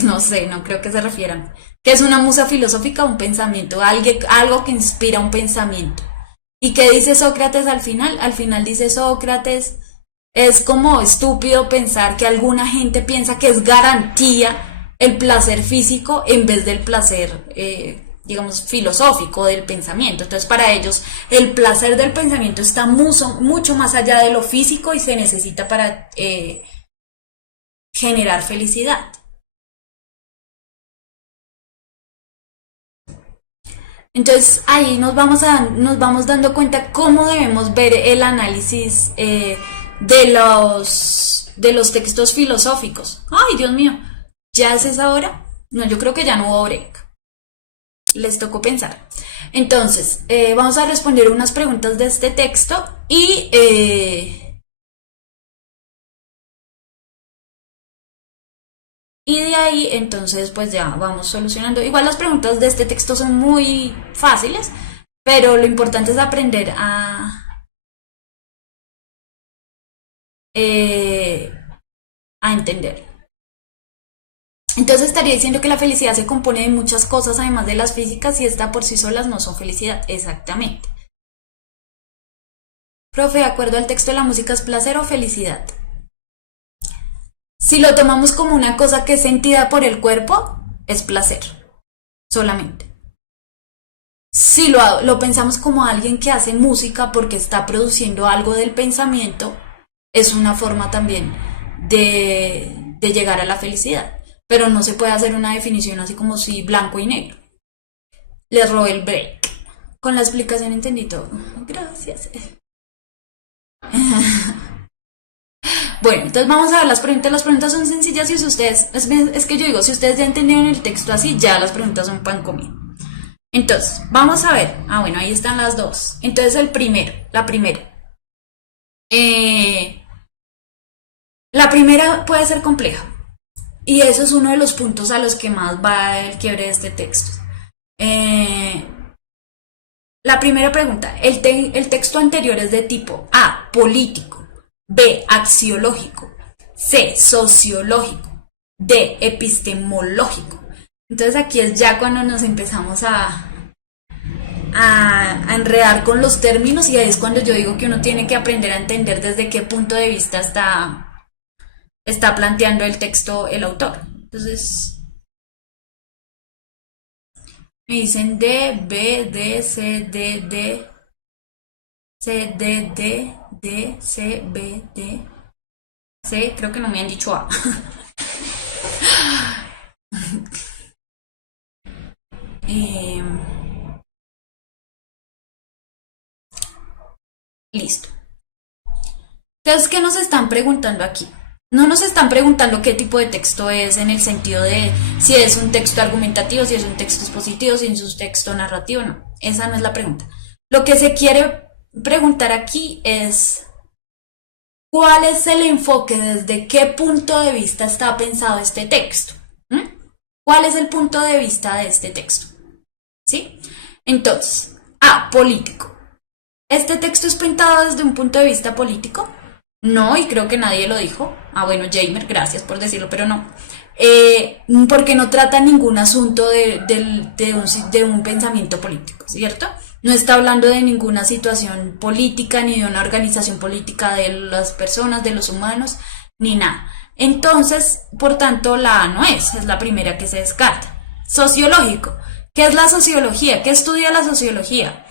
No sé, no creo que se refieran. ¿Qué es una musa filosófica? Un pensamiento, algo que inspira un pensamiento. ¿Y qué dice Sócrates al final? Al final dice Sócrates, es como estúpido pensar que alguna gente piensa que es garantía el placer físico en vez del placer, digamos, filosófico del pensamiento. Entonces, para ellos, el placer del pensamiento está mucho más allá de lo físico y se necesita para generar felicidad. Entonces ahí nos vamos dando cuenta cómo debemos ver el análisis de los textos filosóficos. Ay, Dios mío, ¿ya es esa hora? No, yo creo que ya no hubo break. Les tocó pensar. Entonces, vamos a responder unas preguntas de este texto y de ahí, entonces, pues ya vamos solucionando. Igual las preguntas de este texto son muy fáciles, pero lo importante es aprender eh, a entender. Entonces estaría diciendo que la felicidad se compone de muchas cosas, además de las físicas, y esta por sí solas no son felicidad. Exactamente. Profe, de acuerdo al texto, la música es placer o felicidad. Si lo tomamos como una cosa que es sentida por el cuerpo, es placer, solamente. Si lo pensamos como alguien que hace música porque está produciendo algo del pensamiento, es una forma también de llegar a la felicidad. Pero no se puede hacer una definición así como si blanco y negro. Les robé el break. Con la explicación entendí todo. Gracias. Bueno, entonces vamos a ver las preguntas. Las preguntas son sencillas y si ustedes, es que yo digo, si ustedes ya entendieron el texto así, ya las preguntas son pan comido. Entonces, vamos a ver. Ah, bueno, ahí están las dos. Entonces, la primera. Eh, la primera puede ser compleja. Y eso es uno de los puntos a los que más va el quiebre de este texto. Eh, la primera pregunta, el texto anterior es de tipo A, político, B, axiológico, C, sociológico, D, epistemológico. Entonces aquí es ya cuando nos empezamos a enredar con los términos y ahí es cuando yo digo que uno tiene que aprender a entender desde qué punto de vista está planteando el texto el autor. Entonces, me dicen D, B, D, C, D, D, C, D, D, D, C, B, D, C, creo que no me han dicho A. eh, listo. Entonces, ¿qué nos están preguntando aquí? No nos están preguntando qué tipo de texto es en el sentido de si es un texto argumentativo, si es un texto expositivo, si es un texto narrativo, no. Esa no es la pregunta. Lo que se quiere preguntar aquí es ¿cuál es el enfoque, desde qué punto de vista está pensado este texto? ¿Mm? ¿Cuál es el punto de vista de este texto? ¿Sí? Entonces, A, político. ¿Este texto es pintado desde un punto de vista político? No, y creo que nadie lo dijo. Ah, bueno, Jamer, gracias por decirlo, pero no. porque no trata ningún asunto de un pensamiento político, ¿cierto? No está hablando de ninguna situación política, ni de una organización política de las personas, de los humanos, ni nada. Entonces, por tanto, la A no es la primera que se descarta. Sociológico. ¿Qué es la sociología? ¿Qué estudia la sociología?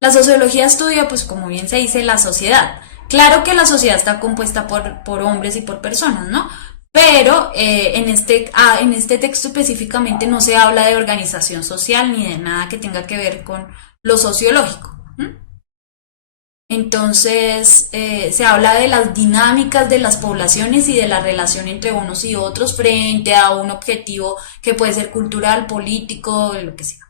La sociología estudia, pues como bien se dice, la sociedad. Claro que la sociedad está compuesta por hombres y por personas, ¿no? Pero en este texto específicamente no se habla de organización social ni de nada que tenga que ver con lo sociológico. Entonces se habla de las dinámicas de las poblaciones y de la relación entre unos y otros frente a un objetivo que puede ser cultural, político, lo que sea.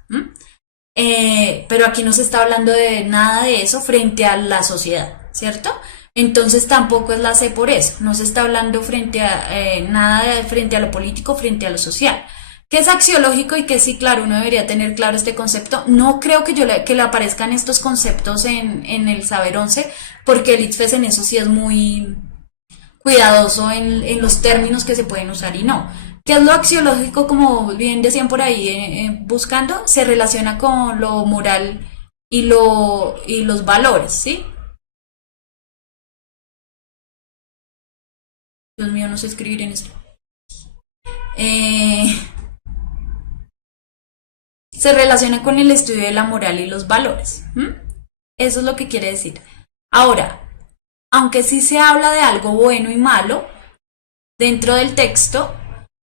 Pero aquí no se está hablando de nada de eso frente a la sociedad, ¿cierto? Entonces tampoco es la C por eso, no se está hablando frente a nada frente a lo político, frente a lo social. ¿Qué es axiológico y qué sí? Claro, uno debería tener claro este concepto. No creo que le aparezcan estos conceptos en el Saber 11, porque el ITFES en eso sí es muy cuidadoso en los términos que se pueden usar y no. ¿Qué es lo axiológico? Como bien decían por ahí buscando, se relaciona con lo moral y los valores, ¿sí? Dios mío, no sé escribir en esto. Se relaciona con el estudio de la moral y los valores. Eso es lo que quiere decir. Ahora, aunque sí se habla de algo bueno y malo, dentro del texto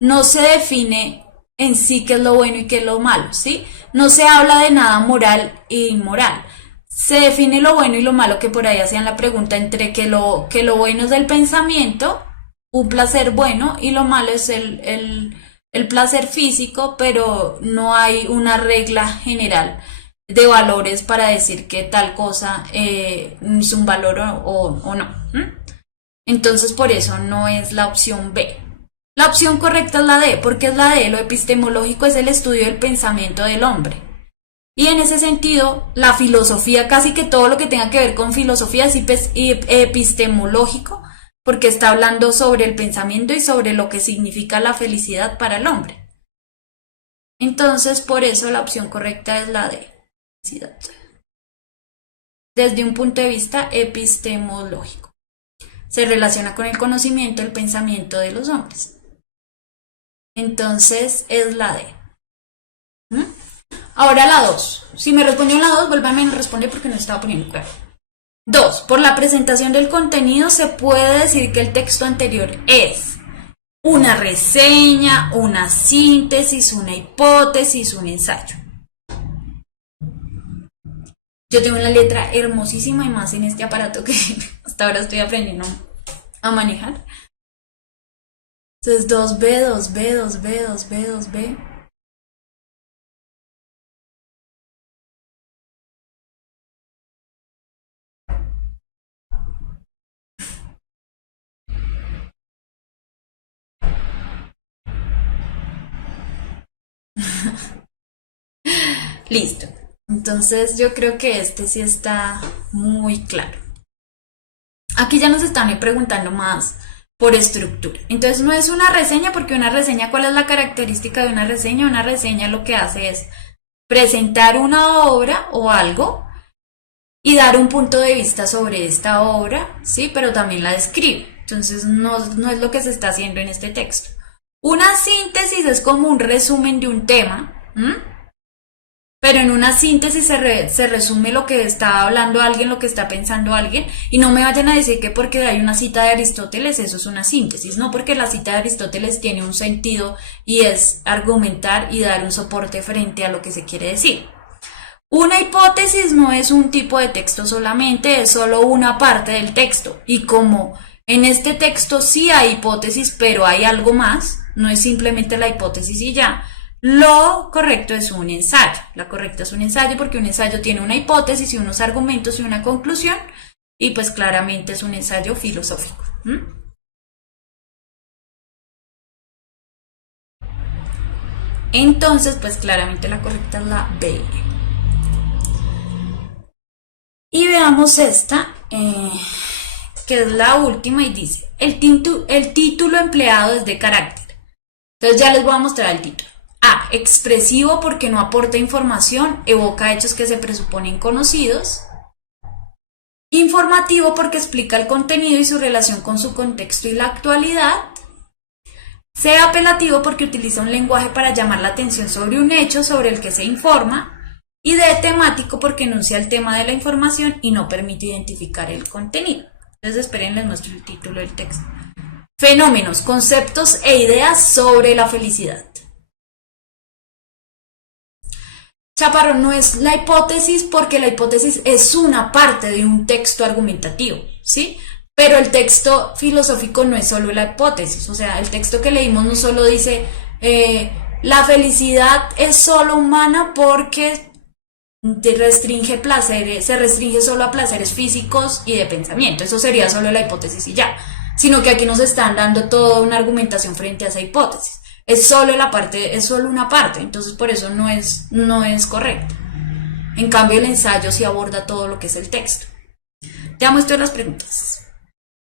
no se define en sí qué es lo bueno y qué es lo malo, ¿sí? No se habla de nada moral e inmoral. Se define lo bueno y lo malo, que por ahí hacían la pregunta entre que lo bueno es del pensamiento, un placer bueno, y lo malo es el placer físico, pero no hay una regla general de valores para decir que tal cosa es un valor o no. Entonces por eso no es la opción B. La opción correcta es la D, porque es la D. Lo epistemológico es el estudio del pensamiento del hombre. Y en ese sentido, la filosofía, casi que todo lo que tenga que ver con filosofía es epistemológico, porque está hablando sobre el pensamiento y sobre lo que significa la felicidad para el hombre. Entonces, por eso la opción correcta es la D. Desde un punto de vista epistemológico. Se relaciona con el conocimiento, el pensamiento de los hombres. Entonces, es la D. Ahora la 2. Si me respondió la 2, vuélvame a responder porque no estaba poniendo claro. 2. Por la presentación del contenido se puede decir que el texto anterior es una reseña, una síntesis, una hipótesis, un ensayo. Yo tengo una letra hermosísima y más en este aparato que hasta ahora estoy aprendiendo a manejar. Entonces 2B, 2B, 2B, 2B, 2B. Listo. Entonces yo creo que este sí está muy claro. Aquí ya nos están preguntando más por estructura. Entonces no es una reseña, porque una reseña, ¿cuál es la característica de una reseña? Una reseña lo que hace es presentar una obra o algo y dar un punto de vista sobre esta obra, ¿sí? Pero también la describe. Entonces no es lo que se está haciendo en este texto. Una síntesis es como un resumen de un tema, pero en una síntesis se resume lo que está hablando alguien, lo que está pensando alguien, y no me vayan a decir que porque hay una cita de Aristóteles eso es una síntesis, no, porque la cita de Aristóteles tiene un sentido y es argumentar y dar un soporte frente a lo que se quiere decir. Una hipótesis no es un tipo de texto solamente, es solo una parte del texto, y como en este texto sí hay hipótesis, pero hay algo más, no es simplemente la hipótesis y ya. Lo correcto es un ensayo. La correcta es un ensayo porque un ensayo tiene una hipótesis y unos argumentos y una conclusión, y pues claramente es un ensayo filosófico. Entonces, pues claramente la correcta es la B. Y veamos esta, que es la última y dice: el título empleado es de carácter. Entonces ya les voy a mostrar el título. A. Expresivo porque no aporta información, evoca hechos que se presuponen conocidos. Informativo porque explica el contenido y su relación con su contexto y la actualidad. C. Apelativo porque utiliza un lenguaje para llamar la atención sobre un hecho sobre el que se informa. Y D. Temático porque enuncia el tema de la información y no permite identificar el contenido. Entonces esperen, les muestro el título del texto. Fenómenos, conceptos e ideas sobre la felicidad. Chaparro, no es la hipótesis porque la hipótesis es una parte de un texto argumentativo, ¿sí? Pero el texto filosófico no es solo la hipótesis, o sea, el texto que leímos no solo dice la felicidad es solo humana porque se restringe solo a placeres físicos y de pensamiento, eso sería solo la hipótesis y ya, sino que aquí nos están dando toda una argumentación frente a esa hipótesis. Es solo una parte, entonces por eso no es correcto. En cambio el ensayo sí aborda todo lo que es el texto. Ya muestro las preguntas.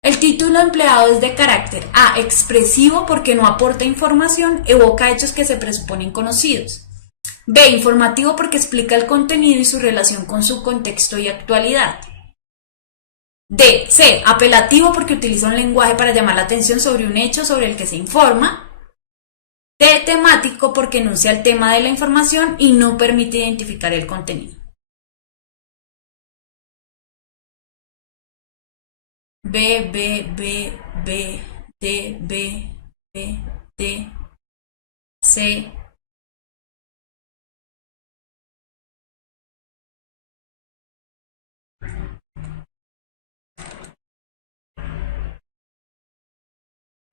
El título empleado es de carácter A. Expresivo porque no aporta información, evoca hechos que se presuponen conocidos. B. Informativo porque explica el contenido y su relación con su contexto y actualidad. D. C. Apelativo porque utiliza un lenguaje para llamar la atención sobre un hecho sobre el que se informa. D. Temático porque enuncia el tema de la información y no permite identificar el contenido. B, B, B, B, D, B, B, D, C.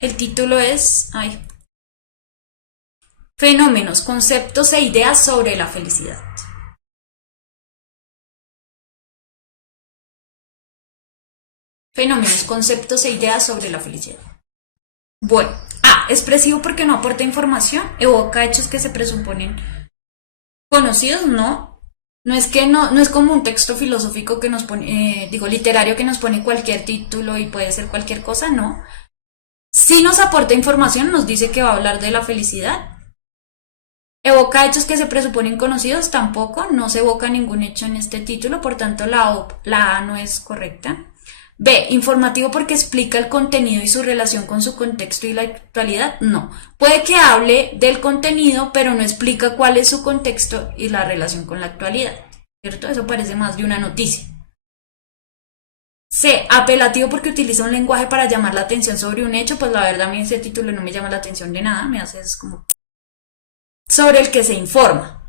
El título es Fenómenos, conceptos e ideas sobre la felicidad. Fenómenos, conceptos e ideas sobre la felicidad. Bueno, A. Expresivo porque no aporta información, evoca hechos que se presuponen conocidos, no. No es como un texto filosófico que nos pone, literario que nos pone cualquier título y puede ser cualquier cosa, no. Si nos aporta información, nos dice que va a hablar de la felicidad. Evoca hechos que se presuponen conocidos, tampoco, no se evoca ningún hecho en este título, por tanto la A no es correcta. B. Informativo porque explica el contenido y su relación con su contexto y la actualidad, no. Puede que hable del contenido, pero no explica cuál es su contexto y la relación con la actualidad, ¿cierto? Eso parece más de una noticia. C. Apelativo porque utiliza un lenguaje para llamar la atención sobre un hecho, pues la verdad a mí ese título no me llama la atención de nada, me hace es como sobre el que se informa.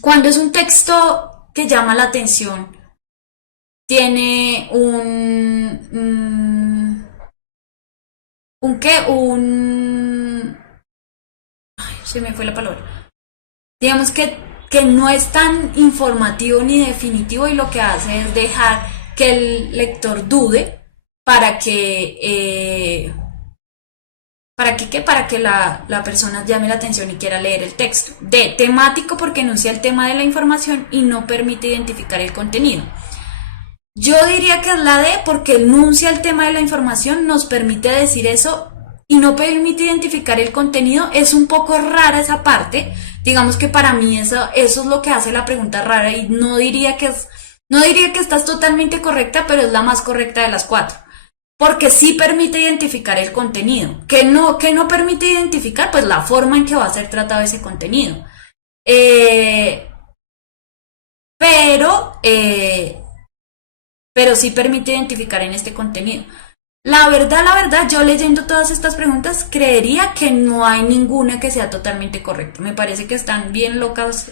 Cuando es un texto que llama la atención, tiene se me fue la palabra. Digamos que no es tan informativo ni definitivo y lo que hace es dejar que el lector dude para que la persona llame la atención y quiera leer el texto. D. Temático porque enuncia el tema de la información y no permite identificar el contenido. Yo diría que es la D porque enuncia el tema de la información, nos permite decir eso y no permite identificar el contenido. Es un poco rara esa parte. Digamos que para mí eso es lo que hace la pregunta rara y no diría que estás totalmente correcta, pero es la más correcta de las cuatro. Porque sí permite identificar el contenido. ¿Qué no permite identificar? Pues la forma en que va a ser tratado ese contenido. Pero sí permite identificar en este contenido. La verdad, yo leyendo todas estas preguntas, creería que no hay ninguna que sea totalmente correcta. Me parece que están bien locas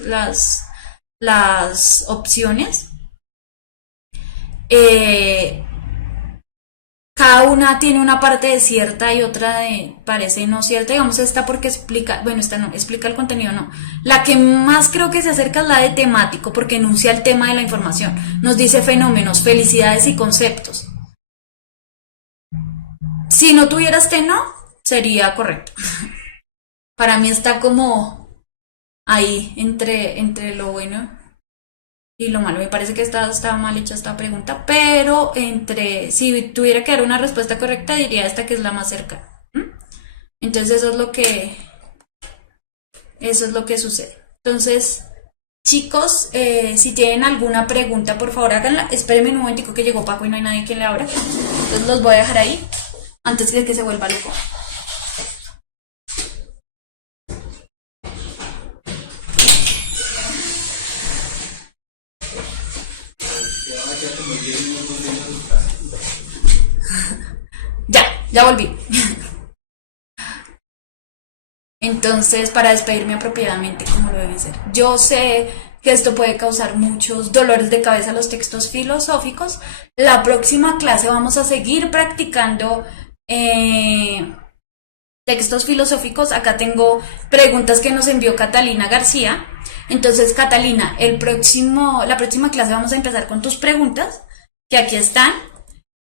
las opciones. Cada una tiene una parte de cierta y otra de parece no cierta. Digamos esta porque explica, bueno, esta no, explica el contenido, no. La que más creo que se acerca es la de temático porque enuncia el tema de la información. Nos dice fenómenos, felicidades y conceptos. Si no tuviera este no, sería correcto. Para mí está como ahí entre lo bueno Y lo malo, me parece que estaba mal hecha esta pregunta, pero si tuviera que dar una respuesta correcta, diría esta que es la más cercana. Entonces eso es lo que sucede. Entonces, chicos, si tienen alguna pregunta, por favor háganla. Espérenme un momentico que llegó Paco y no hay nadie quien le abra. Entonces los voy a dejar ahí antes de que se vuelva loco. Ya volví. Entonces, para despedirme apropiadamente, como lo debe ser. Yo sé que esto puede causar muchos dolores de cabeza a los textos filosóficos. La próxima clase vamos a seguir practicando textos filosóficos. Acá tengo preguntas que nos envió Catalina García. Entonces, Catalina, la próxima clase vamos a empezar con tus preguntas, que aquí están.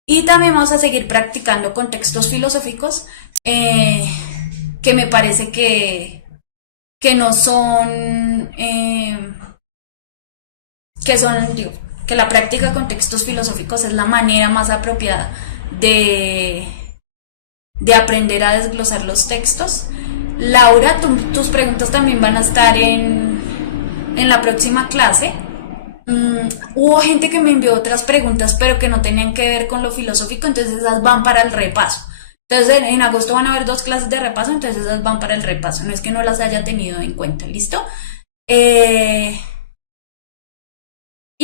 Y también vamos a seguir practicando con textos filosóficos que me parece que no son, digo, que la práctica con textos filosóficos es la manera más apropiada de, de aprender a desglosar los textos. Laura, tus preguntas también van a estar en la próxima clase. Hubo gente que me envió otras preguntas, pero que no tenían que ver con lo filosófico, entonces esas van para el repaso. Entonces en agosto van a haber 2 clases de repaso, entonces esas van para el repaso. No es que no las haya tenido en cuenta, ¿listo? Y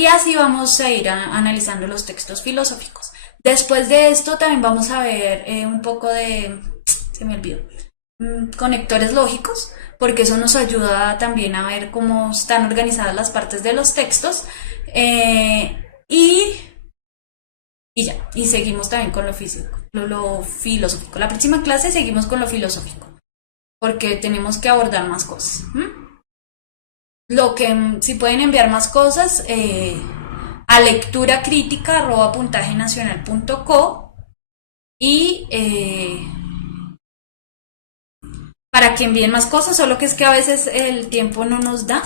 así vamos a ir analizando los textos filosóficos. Después de esto también vamos a ver un poco de... se me olvidó. Conectores lógicos, porque eso nos ayuda también a ver cómo están organizadas las partes de los textos. Y ya, y seguimos también con lo filosófico. La próxima clase seguimos con lo filosófico, porque tenemos que abordar más cosas. Si pueden enviar más cosas a lecturacrítica@puntajenacional.co y para que envíen más cosas, solo que es que a veces el tiempo no nos da,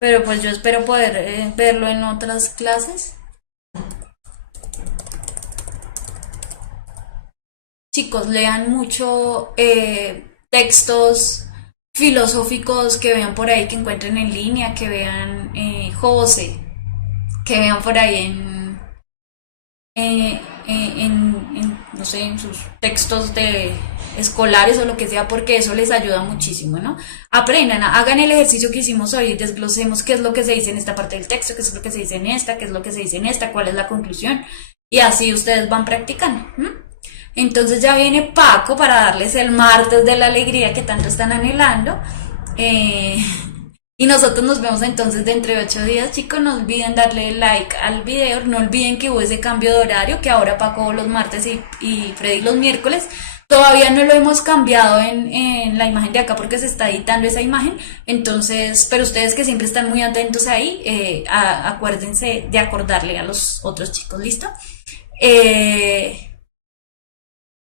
pero pues yo espero poder verlo en otras clases. Chicos, lean mucho textos filosóficos que vean por ahí, que encuentren en línea, que vean José, que vean por ahí no sé, en sus textos de escolares o lo que sea, porque eso les ayuda muchísimo, ¿no? Aprendan, hagan el ejercicio que hicimos hoy, desglosemos qué es lo que se dice en esta parte del texto, qué es lo que se dice en esta, qué es lo que se dice en esta, cuál es la conclusión, y así ustedes van practicando. Entonces ya viene Paco para darles el martes de la alegría que tanto están anhelando. Y nosotros nos vemos entonces dentro de 8 días, chicos. No olviden darle like al video, no olviden que hubo ese cambio de horario, que ahora Paco los martes y Freddy los miércoles. Todavía no lo hemos cambiado en la imagen de acá porque se está editando esa imagen. Entonces, pero ustedes que siempre están muy atentos ahí, acuérdense de acordarle a los otros chicos, ¿listo?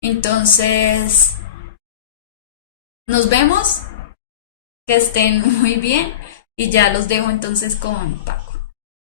Entonces, nos vemos, que estén muy bien y ya los dejo entonces con Paco.